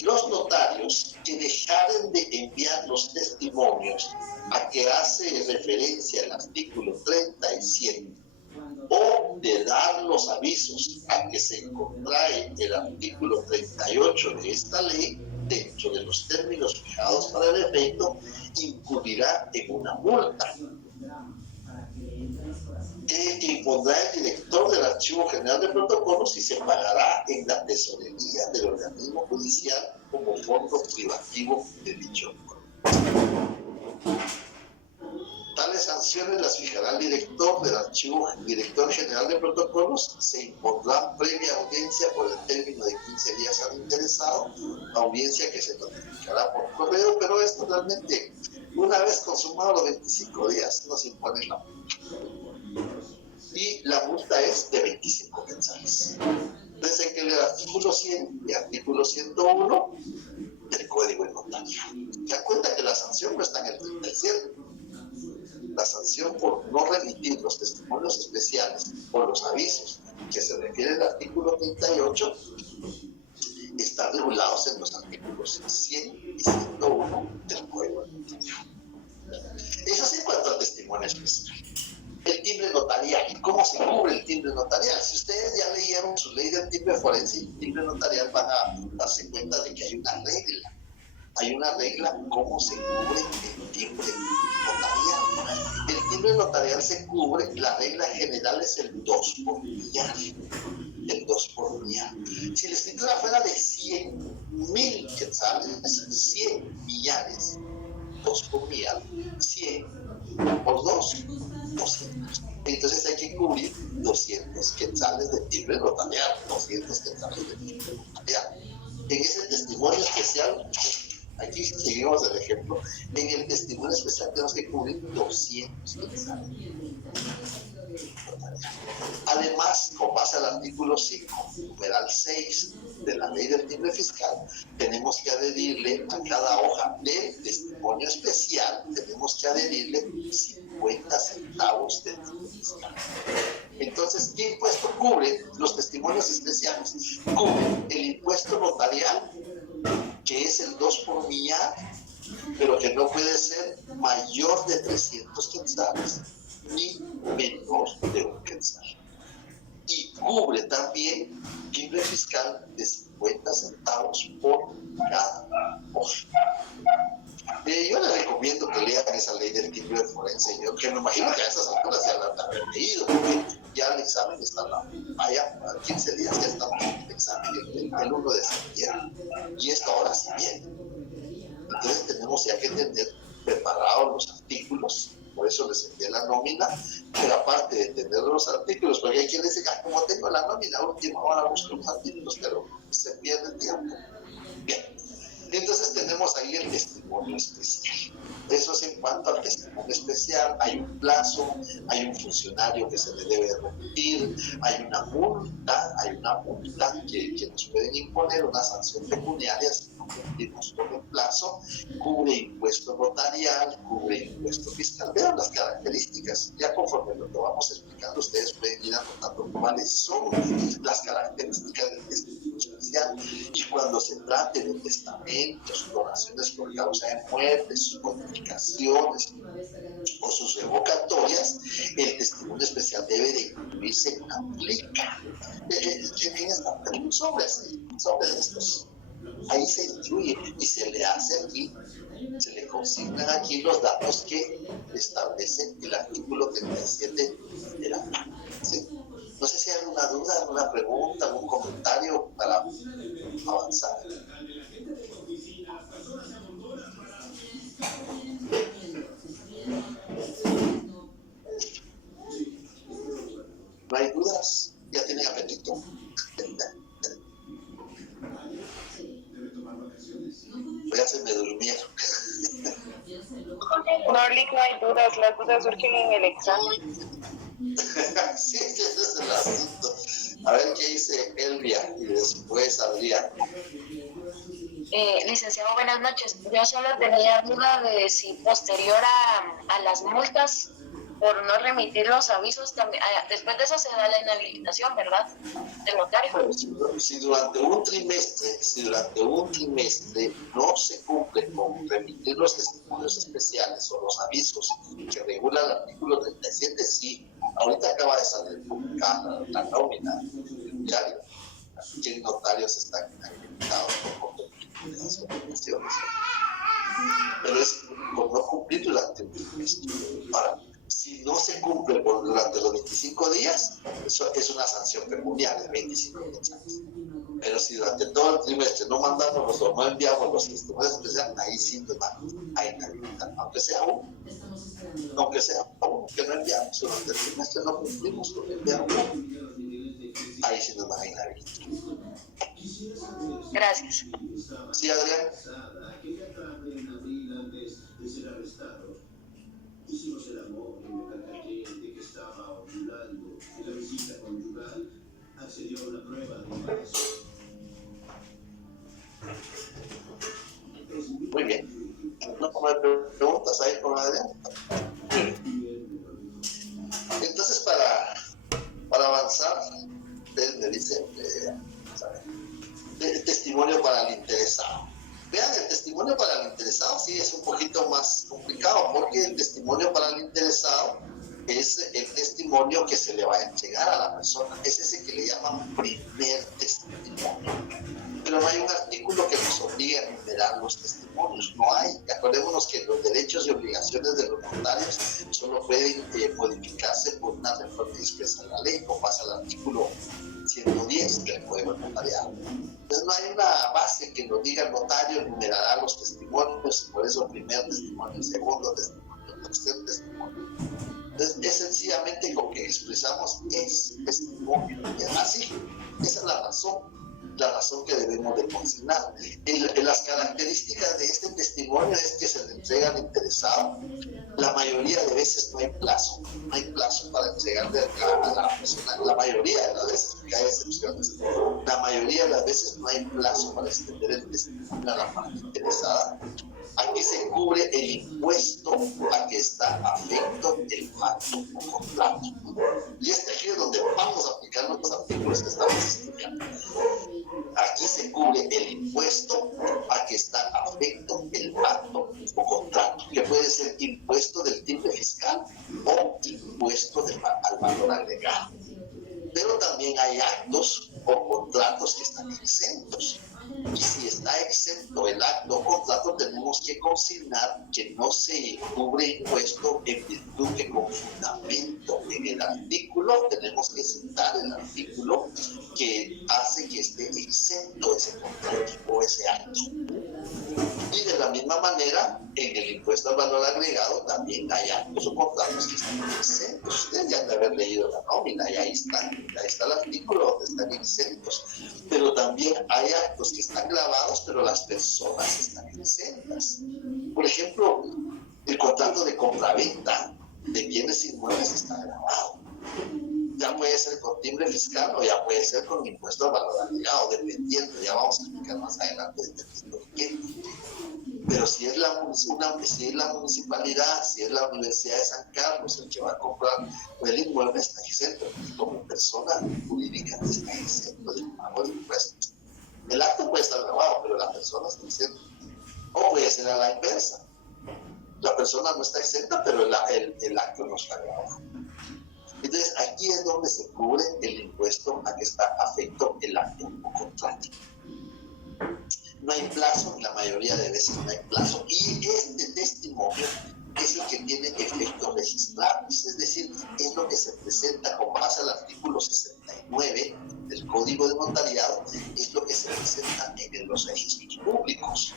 Los notarios que dejaren de enviar los testimonios a que hace referencia el artículo 37 o de dar los avisos a que se contrae el artículo 38 de esta ley dentro de los términos fijados para el efecto, incurrirá en una multa que impondrá el director del Archivo General de Protocolos y se pagará en la tesorería del organismo judicial como fondo privativo de dicho órgano. Tales sanciones las fijará el director del director general de protocolos, se impondrá previa audiencia por el término de 15 días al interesado, audiencia que se notificará por correo, pero esto realmente, una vez consumados los 25 días, nos impone la multa. Y la multa es de 25 quetzales. Desde que el artículo 100 y artículo 101 del Código de Notario. Se dan cuenta que la sanción no está en el 37. La sanción por no remitir los testimonios especiales o los avisos que se refiere al artículo 38 están regulados en los artículos 100 y 101 del Código de Notario. Eso es en cuanto al testimonio especial. El timbre notarial. ¿Cómo se cubre el timbre notarial? Si ustedes ya leyeron su ley del timbre forense y el timbre notarial, van a darse cuenta de que hay una regla. Hay una regla cómo se cubre el timbre notarial. El timbre notarial se cubre, la regla general es el 2 por millar. El 2 por millar. Si la escritura fuera de 100,000 quetzales, 100 millares, 2 por millar, 100 por 2, 200. Entonces hay que cubrir 200 quetzales de timbre notarial, 200 quetzales de timbre notarial. En ese testimonio especial, aquí seguimos el ejemplo, en el testimonio especial tenemos que cubrir 200 quetzales. Además, con base al artículo 5, numeral 6 de la ley del timbre fiscal, tenemos que adherirle a cada hoja del testimonio especial, tenemos que adherirle 50 centavos de timbre fiscal. Entonces, ¿qué impuesto cubre los testimonios especiales? Cubre el impuesto notarial, que es el 2 por millar, pero que no puede ser mayor de 300 quetzales ni menor de 1 quetzal. Y cubre también timbre fiscal de 50 centavos por cada hoja. Yo les recomiendo que lean esa ley del timbre forense, yo que me imagino que a estas alturas ya la han leído, porque ya el examen está vaya, a 15 días ya estamos en el examen, el 1 de septiembre, y esta hora sí viene. Entonces tenemos ya que tener preparados los artículos, por eso les envié la nómina, pero aparte de tener los artículos, porque hay quien dice, como tengo la nómina, a última hora busco los artículos, pero se pierde el tiempo. Bien, Entonces tenemos ahí el testimonio especial. Eso es en cuanto al testimonio especial. Hay un plazo, hay un funcionario que se le debe remitir, hay una multa que nos pueden imponer, una sanción pecuniaria si no cumplimos con el plazo, cubre impuesto notarial, cubre impuesto fiscal. Vean las características, ya conforme lo que vamos explicando, ustedes pueden ir anotando cuáles son las características del testimonio especial. Y cuando se trate de testamentos, donaciones por causa de muerte, sus modificaciones o sus revocatorias, el testimonio especial debe de incluirse en una plica. En un sobre de estos. Ahí se incluye y se le hace aquí, se le consignan aquí los datos que establece el artículo 37 de la ley. ¿Sí? No sé si hay alguna duda, alguna pregunta, algún comentario para avanzar. ¿No hay dudas? ¿Ya tienen apetito? Ya se me durmieron. No, Lick, no hay dudas, las dudas surgen en el examen. Sí, ese es el asunto. A ver qué dice Elvia y después Adrián. Licenciado, buenas noches. Yo solo tenía duda de si posterior a las multas por no remitir los avisos, también, después de eso se da la inhabilitación, ¿verdad? Del notario. Si durante un trimestre no se cumple con remitir los testimonios especiales o los avisos que regula el artículo 37, sí. Ahorita acaba de salir publicada la nómina diaria, que notarios están inhabilitados por esas obligaciones. Pero es por no cumplir durante un trimestre. Ahora, si no se cumple durante los 25 días, eso es una sanción pecuniaria de 25 días. Pero si durante todo el trimestre no mandamos o no enviamos los testimonios especiales, ahí sí nos van a inhabilitar, aunque sea uno, que no enviamos durante el trimestre, no cumplimos con enviar uno, ahí sí nos van a inhabilitar. Gracias. Sí, Adrián. Hicimos el amor y me percaté de que estaba ovulando. En la visita conyugal accedió a una prueba de embarazo. Muy bien. ¿No hay preguntas ahí con Adrián? Entonces, para avanzar, ustedes me dicen el testimonio para el interesado. Vean, el testimonio para el interesado sí es un poquito más complicado, porque el testimonio para el interesado es el testimonio que se le va a entregar a la persona. Es ese que le llaman primer testimonio. Pero no hay un artículo que nos obligue a enumerar los testimonios. No hay. Acordémonos que los derechos y obligaciones de los notarios solo pueden modificarse por una reforma expresa en la ley, como pasa el artículo 110 del Código Notariado. Entonces no hay una base que nos diga el notario enumerará los testimonios, y por eso primer testimonio, segundo testimonio, tercer testimonio. Entonces es sencillamente lo que expresamos es testimonio. Así, esa es la razón que debemos de consignar. Las características de este testimonio es que se le entrega al interesado. La mayoría de veces no hay plazo para entregarle a la persona. La mayoría de las veces, porque hay excepciones, la mayoría de las veces no hay plazo para extender el testimonio a la parte interesada. Aquí se cubre el impuesto a que está afecto el pacto o contrato. Y aquí es donde vamos a aplicar los artículos que estamos estudiando. Aquí se cubre el impuesto a que está afecto el pacto o contrato, que puede ser impuesto del timbre fiscal o impuesto al valor agregado. Pero también hay actos o contratos que están exentos. Y si está exento el acto o contrato, tenemos que consignar que no se cubre impuesto en virtud que con fundamento en el artículo, tenemos que citar el artículo que hace que esté exento ese contrato o ese acto. Y de la misma manera, en el impuesto al valor agregado también hay actos o contratos que están exentos. Ustedes ya han de haber leído la nómina y ahí está el artículo donde están exentos, pero también hay actos que están grabados, pero las personas están exentas. Por ejemplo, el contrato de compraventa de bienes inmuebles está grabado. Ya puede ser con timbre fiscal o ya puede ser con impuesto al valor agregado, dependiendo, ya vamos a explicar más adelante dependiendo de qué. Pero si es la municipalidad, si es la Universidad de San Carlos el que va a comprar el inmueble, está exento. Y como persona jurídica está exento del pago de impuestos. El acto puede estar grabado, pero la persona está exenta. O puede ser a la inversa. La persona no está exenta, pero el acto no está grabado. Entonces, aquí es donde se cubre el impuesto a que está afecto el acto o contrato. No hay plazo, la mayoría de veces no hay plazo. Y este testimonio es el que tiene efectos registrables, es decir, es lo que se presenta con base al artículo 69 del Código de Notariado, es lo que se presenta en los registros públicos.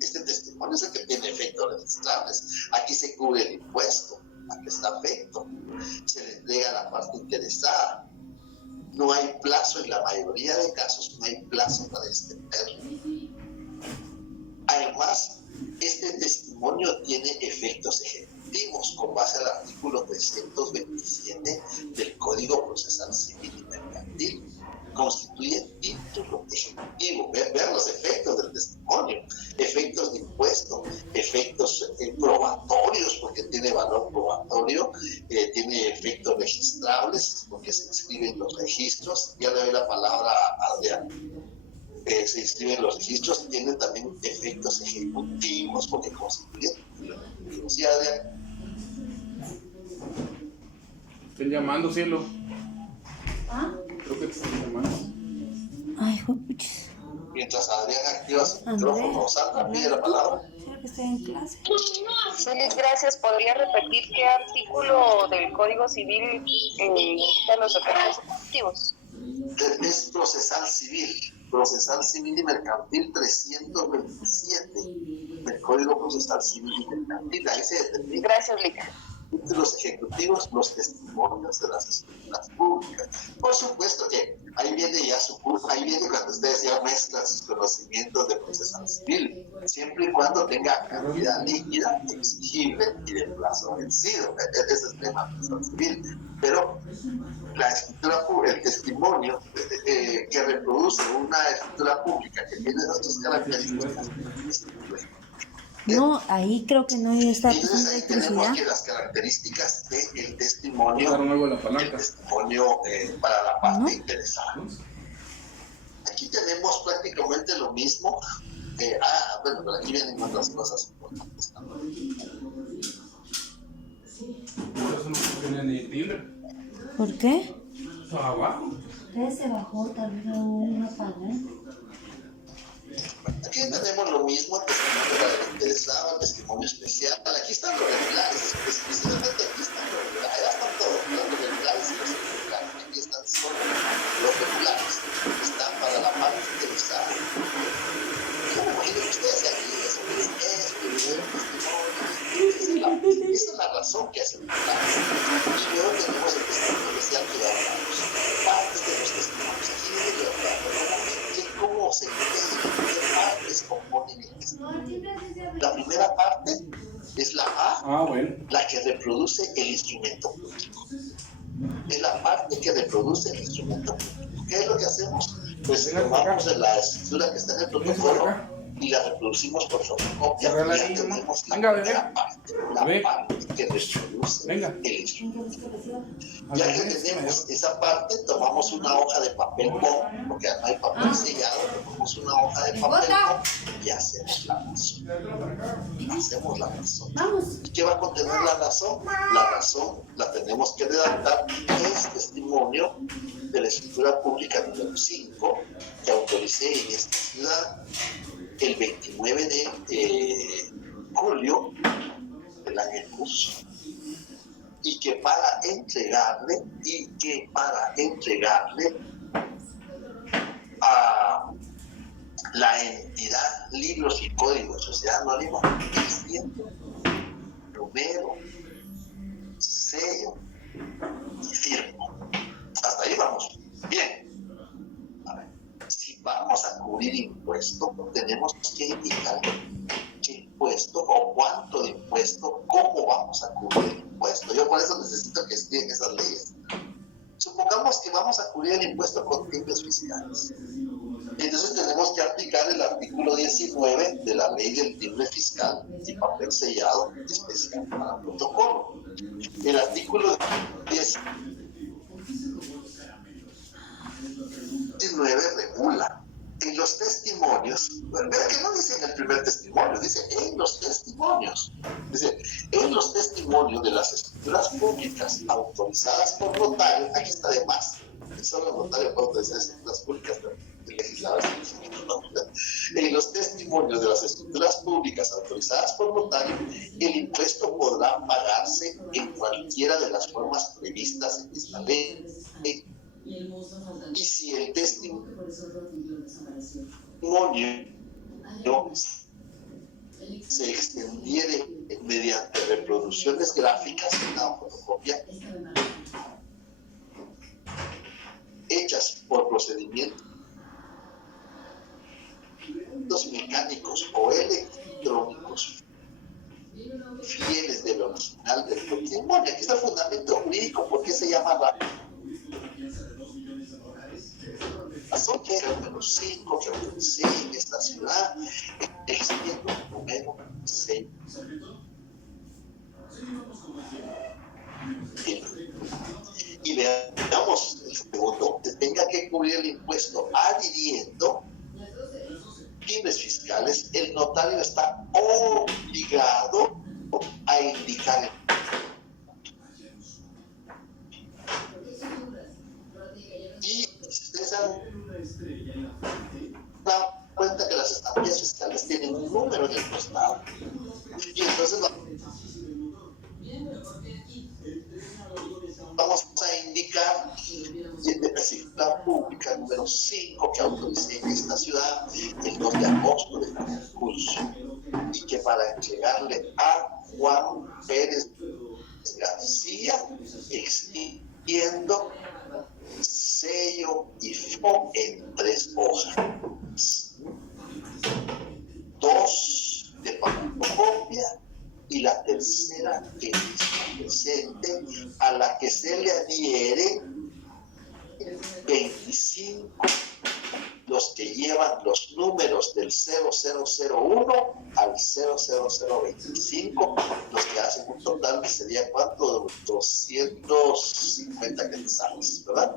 Este testimonio es el que tiene efectos registrables. Aquí se cubre el impuesto a que está afecto, se le entrega a la parte interesada. No hay plazo, en la mayoría de casos no hay plazo para extenderlo. Además, este testimonio tiene efectos ejecutivos con base al artículo 327 del Código Procesal Civil y Mercantil. Constituye título ejecutivo. Ver los efectos del testimonio, efectos de impuesto, efectos probatorios, porque tiene valor probatorio, tiene efectos registrables, porque se inscribe en los registros. Ya le doy la palabra a Adrián. Se inscriben los registros, tienen también efectos ejecutivos porque constituyen título ejecutivo. ¿Sí, Adrián? Están llamando, cielo. ¿Ah? Creo que te están llamando. Ay, juepuchis. Mientras Adrián activa su micrófono, Sandra pide la palabra. Creo que estoy en clase. Félix, gracias. ¿Podría repetir qué artículo del Código Civil indica los efectos ejecutivos? Es procesal civil y mercantil 327 del Código Procesal Civil y Mercantil. Ahí se determina. Gracias, Lica. Los ejecutivos, los testimonios de las escrituras públicas. Por supuesto que ahí viene cuando ustedes ya mezclan sus conocimientos de procesal civil, siempre y cuando tenga cantidad líquida, exigible y de plazo vencido. Ese es el tema de procesal civil. Pero la escritura pública, el testimonio que reproduce una escritura pública que tiene nuestras características, No, ahí creo que no está entonces pasando ahí tenemos electricidad. que las características del testimonio, el testimonio para la parte interesada. Aquí tenemos prácticamente lo mismo. Bueno, pero aquí vienen otras cosas importantes también. Por eso no tiene ni timbre. ¿Por qué? Abajo. Se bajó, tal vez una apagón. Aquí tenemos lo mismo, testimonio para el interesado, testimonio especial. Aquí están los regulares, especialmente aquí están los regulares. Allá están todos, los regulares y los irregulares. Aquí están solo los regulares. Están para la parte interesada. Yo me imagino que ustedes se han leído eso, esa es la razón que hacen regulares. Y luego tenemos el testimonio especial que ya hablamos. Partes de los testimonios. Aquí viene yo hablando, cómo se partes componen el testimonio. La primera parte es la A, la que reproduce el instrumento público. Es la parte que reproduce el instrumento público. ¿Qué es lo que hacemos? Pues tomamos de la escritura que está en el protocolo y la reproducimos por fotocopia y ya tenemos la primera parte, la parte que reproduce el instrumento. Ya que tenemos esa parte, tomamos una hoja de papel bond, porque no hay papel sellado, tomamos una hoja de papel bond y hacemos la razón. Hacemos la razón. ¿Y qué va a contener la razón? La razón la tenemos que redactar. Es testimonio de la escritura pública número 5 que autoricé en esta ciudad el 29 de julio del año en curso. Y que para entregarle a la entidad Libros y Códigos Sociedad Anónima, diciendo número, sello y firma. Hasta ahí vamos. Bien. cubrir impuesto, tenemos que indicar qué impuesto o cuánto de impuesto, cómo vamos a cubrir el impuesto. Yo por eso necesito que estén esas leyes. Supongamos que vamos a cubrir el impuesto con timbres fiscales. Entonces tenemos que aplicar el artículo 19 de la ley del timbre fiscal y papel sellado especial para protocolo. El artículo 19 regula en los testimonios, pero que no dice en el primer testimonio, dice en los testimonios. Dice, en los testimonios de las escrituras públicas autorizadas por notario, aquí está de más, solo el notario puede autorizar escrituras públicas legisladas. En los testimonios de las escrituras públicas autorizadas por notario, el impuesto podrá pagarse en cualquiera de las formas previstas en esta ley. Y si el testimonio se extendiere mediante reproducciones gráficas en la fotocopia hechas por procedimientos mecánicos o electrónicos fieles del original del testimonio. Aquí está el fundamento jurídico, ¿por qué se llama razón que era el número 5 que utilicé en esta ciudad, extiendo el número 6. Y veamos el segundo, que tenga que cubrir el impuesto adhiriendo timbres fiscales, el notario está obligado a indicar el y ustedes dan cuenta que las estampillas fiscales tienen un número en el costado y entonces vamos a indicar la pública número 5 que autoricé en esta ciudad el 2 de agosto del año curso y que para entregarle a Juan Pérez García extiendo sello y firmo en 3 hojas, 2 de fotocopia y la tercera que está presente, a la que se le adhiere 25 los que llevan los números del 0001 al 00025, los que hacen un total que sería ¿cuánto? 250 quetzales, ¿verdad?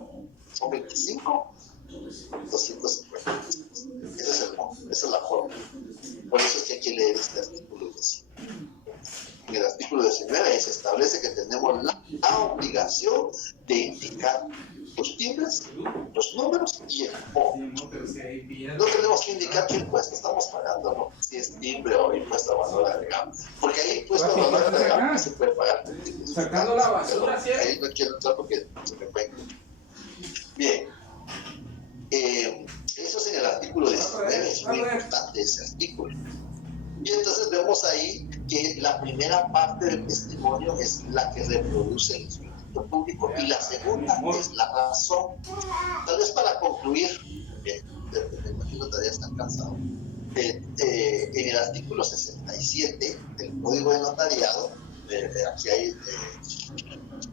¿Son 25? 250. Esa es la forma. Por eso es que hay que leer este artículo 19. En el artículo 19 ahí se establece que tenemos la obligación de indicar los timbres, los números y el monto. No tenemos que indicar qué impuesto estamos pagando, ¿no? Si es timbre o impuesto a valor agregado. Porque hay impuesto a valor agregado que se puede pagar. Sacando la basura, ¿sí? Ahí no quiero entrar porque se me puede. Bien. Eso es en el artículo 19, es muy importante ese artículo. Y entonces vemos ahí que la primera parte del testimonio es la que reproduce el instrumento público y la segunda es la razón. Tal vez para concluir, me imagino que todavía están cansados, en el artículo 67 del Código de Notariado, aquí hay,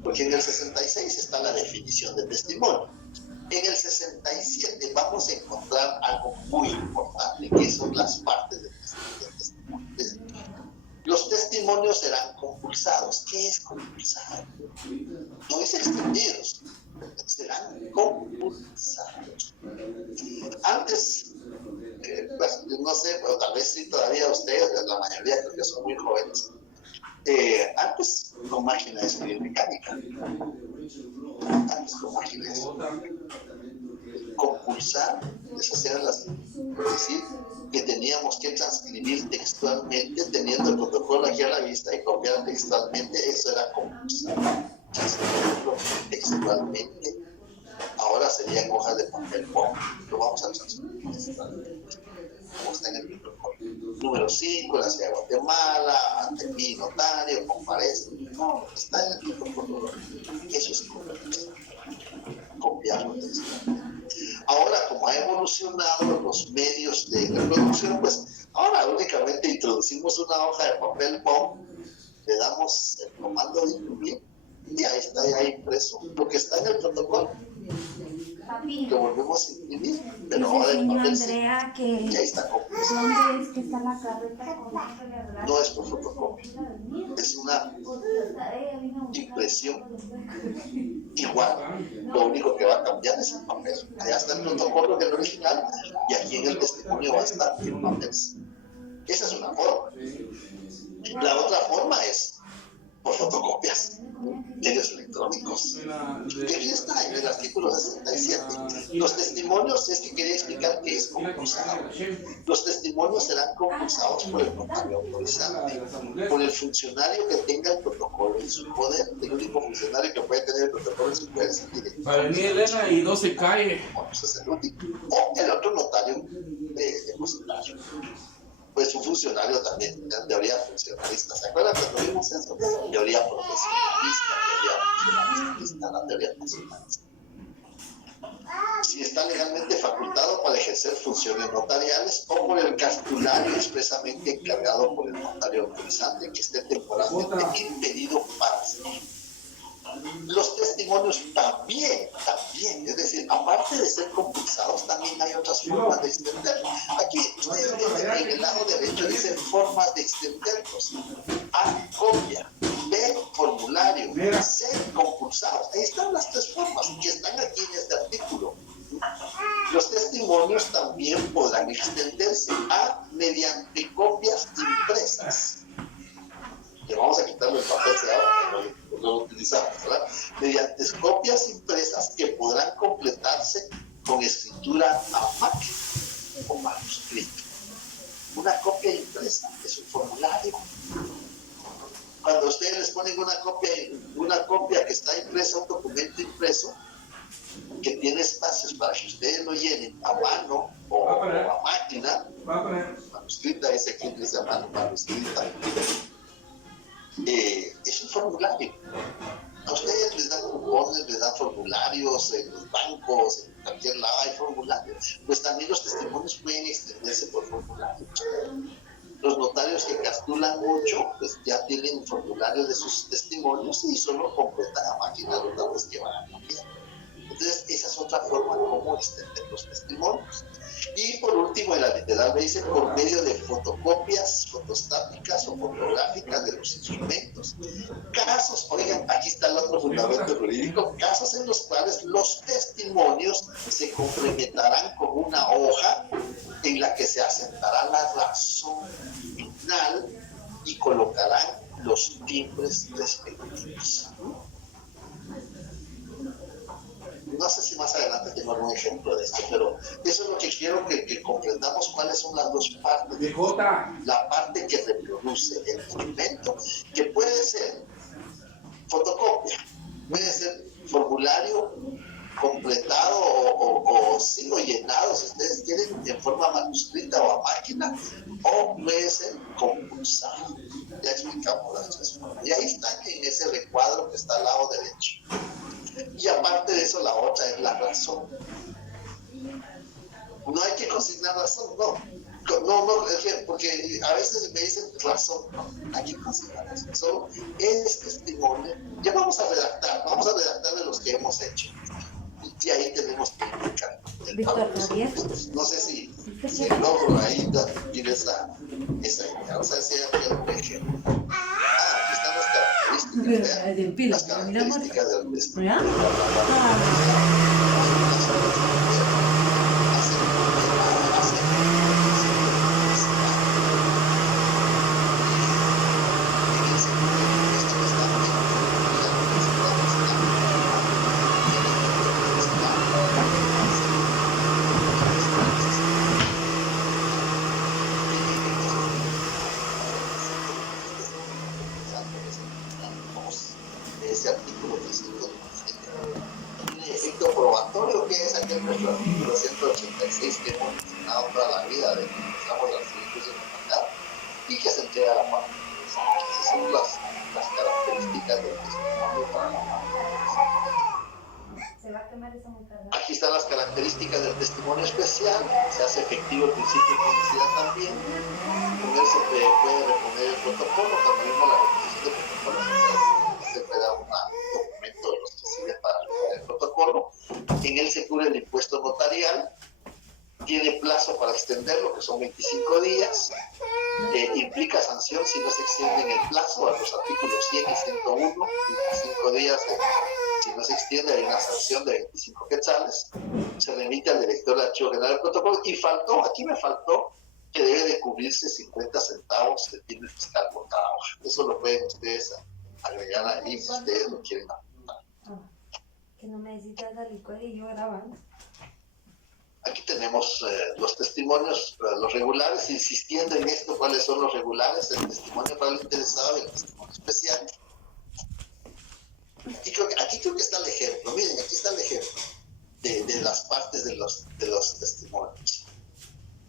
porque en el 66 está la definición de testimonio. En el 67 vamos a encontrar algo muy importante, que son las partes del testimonio. Los testimonios serán compulsados. ¿Qué es compulsado? No es extendidos, serán compulsados. Antes, pues, no sé, pero tal vez sí todavía ustedes, la mayoría creo que son muy jóvenes, antes con máquina de escribir mecánica. Antes con máquina de escribir. Compulsar, esas eran las, por decir, que teníamos que transcribir textualmente, teniendo el protocolo aquí a la vista y copiar textualmente, eso era compulsar. Transcribirlo textualmente. Ahora serían hojas de papel pop, lo vamos a transcribir textualmente. Como está en el protocolo. Número 5, la ciudad de Guatemala, ante mi notario, comparece. No, está en el protocolo. Eso es compulsar. Copiarlo textualmente. Ahora, como ha evolucionado evolucionado los medios de reproducción, pues ahora únicamente introducimos una hoja de papel BOM, le damos el comando de imprimir y ahí está ya impreso lo que está en el protocolo. Lo volvemos a imprimir, pero ahora el papel Andrea que y ahí está completo. ¿dónde es que está la carreta? No es por fotocopia, es una impresión igual. Lo único que va a cambiar es el papel. Allá está el protocolo del original y aquí en el testimonio va a estar el papel. Esa es una forma. La otra forma es por fotocopias, medios electrónicos. Que aquí está en el artículo 67. Los testimonios, es que quería explicar qué es compulsado. Los testimonios serán compulsados por el notario autorizante, por el funcionario que tenga el protocolo en su poder. El único funcionario que puede tener el protocolo en su poder es el director. Para venir Elena y no se cae. Bueno, ese es el único. O el otro notario depositario. Pues un funcionario también, en teoría funcionalista. ¿Se acuerdan cuando vimos eso? Teoría profesionalista, teoría funcionalista, la teoría nacionalista. Si está legalmente facultado para ejercer funciones notariales o por el cartulario expresamente encargado por el notario autorizante que esté temporalmente impedido para hacerlo. Los testimonios también, es decir, aparte de ser compulsados, también hay otras formas de extenderlos. Aquí ustedes ven en el lado derecho dice formas de extenderlos. A, copia. B, formulario. C, compulsados. Ahí están las tres formas que están aquí en este artículo. Los testimonios también podrán extenderse a mediante copias impresas. Que vamos a quitarle el papel de ahora, que no lo utilizamos, ¿verdad? Mediante copias impresas que podrán completarse con escritura a máquina o manuscrito. Una copia impresa es un formulario. Cuando ustedes les ponen una copia que está impresa, un documento impreso, que tiene espacios para que ustedes lo llenen a mano o a máquina, manuscrita, ese que dice a mano, manuscrita, es un formulario. A ustedes les dan cupones, les dan formularios en los bancos, en cualquier lado hay formularios. Pues también los testimonios pueden extenderse por formularios. Los notarios que castulan mucho, pues ya tienen formularios de sus testimonios y solo completan a máquina los datos que van a cambiar. Entonces, esa es otra forma de cómo extender los testimonios. Y por último, en la literal me dice por medio de fotocopias fotostáticas o fotográficas de los instrumentos. Casos, oigan, aquí está el otro fundamento jurídico, casos en los cuales los testimonios se complementarán con una hoja en la que se asentará la razón final y colocarán los timbres respectivos. No sé si más adelante tengo algún ejemplo de esto, pero eso es lo que quiero que comprendamos cuáles son las dos partes. La parte que reproduce el documento, que puede ser fotocopia, puede ser formulario completado o llenado, si ustedes quieren, en forma manuscrita o a máquina, o puede ser compulsado. Ya explicamos las tres formas. Y ahí están en ese recuadro que está al lado derecho. Y aparte de eso, la otra es la razón. No hay que consignar razón, no, es que, porque a veces me dicen razón, no hay que consignar razón. Solo es testimonio. Ya vamos a redactar de los que hemos hecho. Y ahí tenemos que indicar el pago de los impuestos. No sé si logro ahí dar esa idea. O sea, si hay algún ejemplo. Aquí están las características. Vean, las características del testimonio. Ese artículo 317. Un efecto probatorio que es aquel nuestro artículo 186 que hemos mencionado toda la vida de que usamos las leyes de humanidad y que se entrega a la parte. Esas son las características del testimonio para la parte. Se va a quemar esa multa. Aquí están las características del testimonio especial, se hace efectivo el principio de publicidad también, con él se puede reponer el protocolo, cuando vimos la reposición del protocolo, se puede dar un documento de los que sirven para reponer el protocolo, en él se cubre el impuesto notarial, tiene plazo para extenderlo, que son 25 días, implica sanción si no se extiende en el plazo, a los artículos 100 y 101, 25 días, si no se extiende hay una sanción de 25 quetzales, se remite al director del Archivo General del Protocolo, y aquí me faltó que debe de cubrirse 50 centavos de timbre fiscal por cada hoja. Eso lo pueden ustedes agregar ahí si ustedes lo quieren apuntar. Que no me necesitas la licuadora y yo grabando. Aquí tenemos los testimonios, los regulares, insistiendo en esto, cuáles son los regulares, el testimonio para el interesado y el testimonio especial. Aquí creo que está el ejemplo, miren, aquí está el ejemplo de las partes de los testimonios.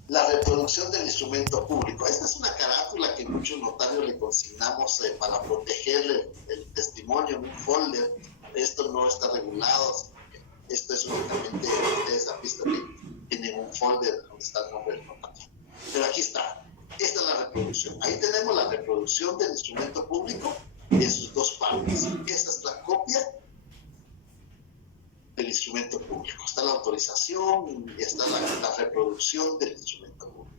La reproducción del instrumento público. Esta es una carátula que muchos notarios le consignamos para proteger el testimonio en un folder. Esto no está regulado. Esto es únicamente, ustedes han visto que tienen un folder donde está el nombre del notario. Pero aquí está. Esta es la reproducción. Ahí tenemos la reproducción del instrumento público en sus dos partes. Esta es la copia del instrumento público. Está la autorización y está la reproducción del instrumento público.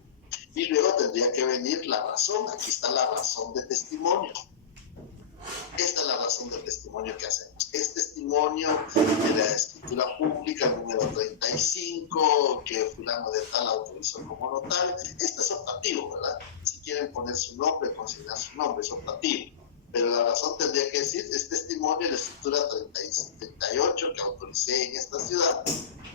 Y luego tendría que venir la razón. Aquí está la razón de testimonio. Esta es la razón del testimonio que hacemos. Es testimonio de la escritura pública número 35, que fulano de tal autorizó como notario. Este es optativo, ¿verdad? Si quieren poner su nombre, consignar su nombre, es optativo. Pero la razón tendría que decir, es testimonio de la escritura 38 que autoricé en esta ciudad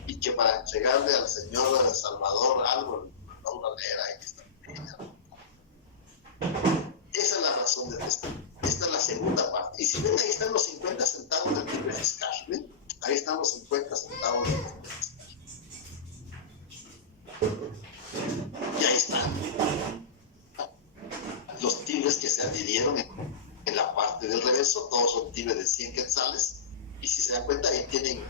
y que para entregarle al señor Salvador algo, una leer ahí que está pequeña. Esa es la razón del testimonio. Esta es la segunda parte. Y si ven, ahí están los 50 centavos del timbre fiscal. ¿Ven? Ahí están los 50 centavos del timbre fiscal. Y ahí están los timbres que se adhirieron en la parte del reverso. Todos son timbres de 100 quetzales. Y si se dan cuenta, ahí tienen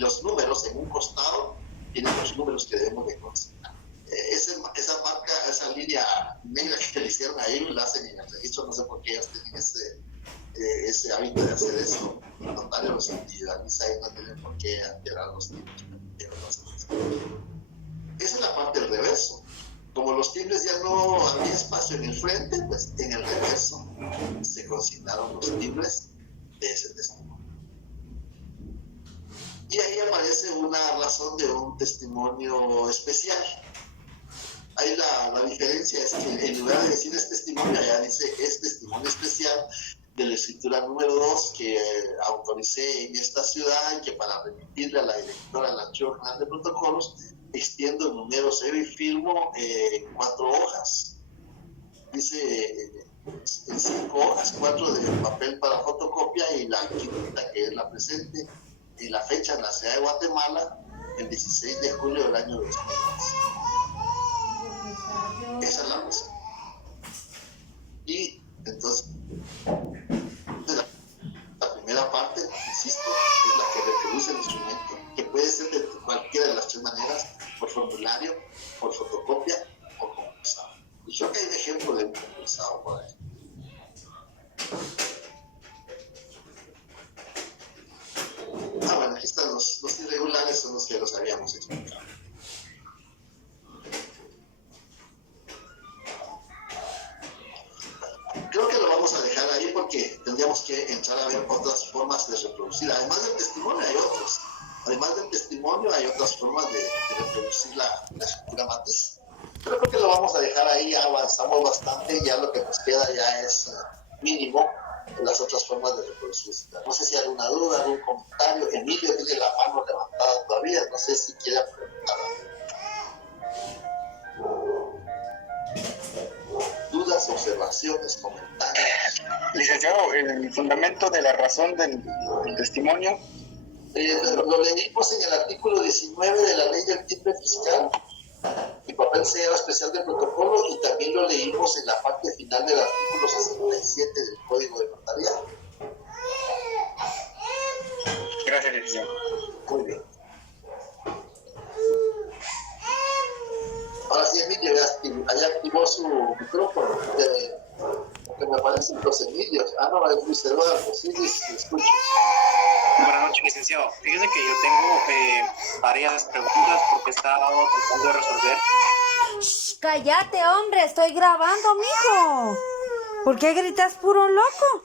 los números en un costado, tienen los números que debemos de consignar. Esa marca, esa línea negra que le hicieron ahí, la hacen en el registro, no sé por qué ellos tienen ese hábito de hacer eso. El notario los individualiza y no tienen por qué alterar los timbres. Esa es la parte del reverso. Como los timbres ya no había espacio en el frente, pues en el reverso se consignaron los timbres de ese testimonio. Y ahí aparece una razón de un testimonio especial. Ahí la diferencia es que en lugar de decir es testimonio, allá dice es testimonio especial de la escritura número 2 que autoricé en esta ciudad y que para remitirle a la directora del Archivo General de Protocolos extiendo el número 0 y firmo 4 hojas. Dice en 5 hojas, 4 de papel para fotocopia y la quinta que es la presente y la fecha en la ciudad de Guatemala el 16 de julio del año 2010. Esa es la razón. Y entonces la primera parte, insisto, es la que reproduce el instrumento, que puede ser de cualquiera de las tres maneras, por formulario, por fotocopia o compulsado. Y creo que hay un ejemplo de un compulsado por ahí. Bueno, aquí están los irregulares, son los que los habíamos explicado. Creo que lo vamos a dejar ahí porque tendríamos que entrar a ver otras formas de reproducir. Además del testimonio hay otros. Además del testimonio hay otras formas de reproducir la escritura matriz. Pero creo que lo vamos a dejar ahí, ya avanzamos bastante, ya lo que nos queda ya es mínimo las otras formas de reproducir. No sé si hay alguna duda, algún comentario. Emilio tiene la mano levantada todavía, no sé si quiere preguntar algo. Dudas, observaciones, comentarios. Licenciado, el fundamento de la razón del testimonio. Lo leímos en el artículo 19 de la ley del timbre fiscal, el papel sellado especial del protocolo, y también lo leímos en la parte final del artículo 67 del Código de Notariado. gracias, licenciado. Muy bien. Ahora sí, Emilio, ya activó su micrófono. Que me aparecen los Emilios. Ah, no, es Luis Eduardo. Sí, escucho. Buenas noches, licenciado. Fíjese que yo tengo varias preguntas porque he estado tratando de resolver. Shh, cállate, hombre, estoy grabando, mijo. ¿Por qué gritas puro loco?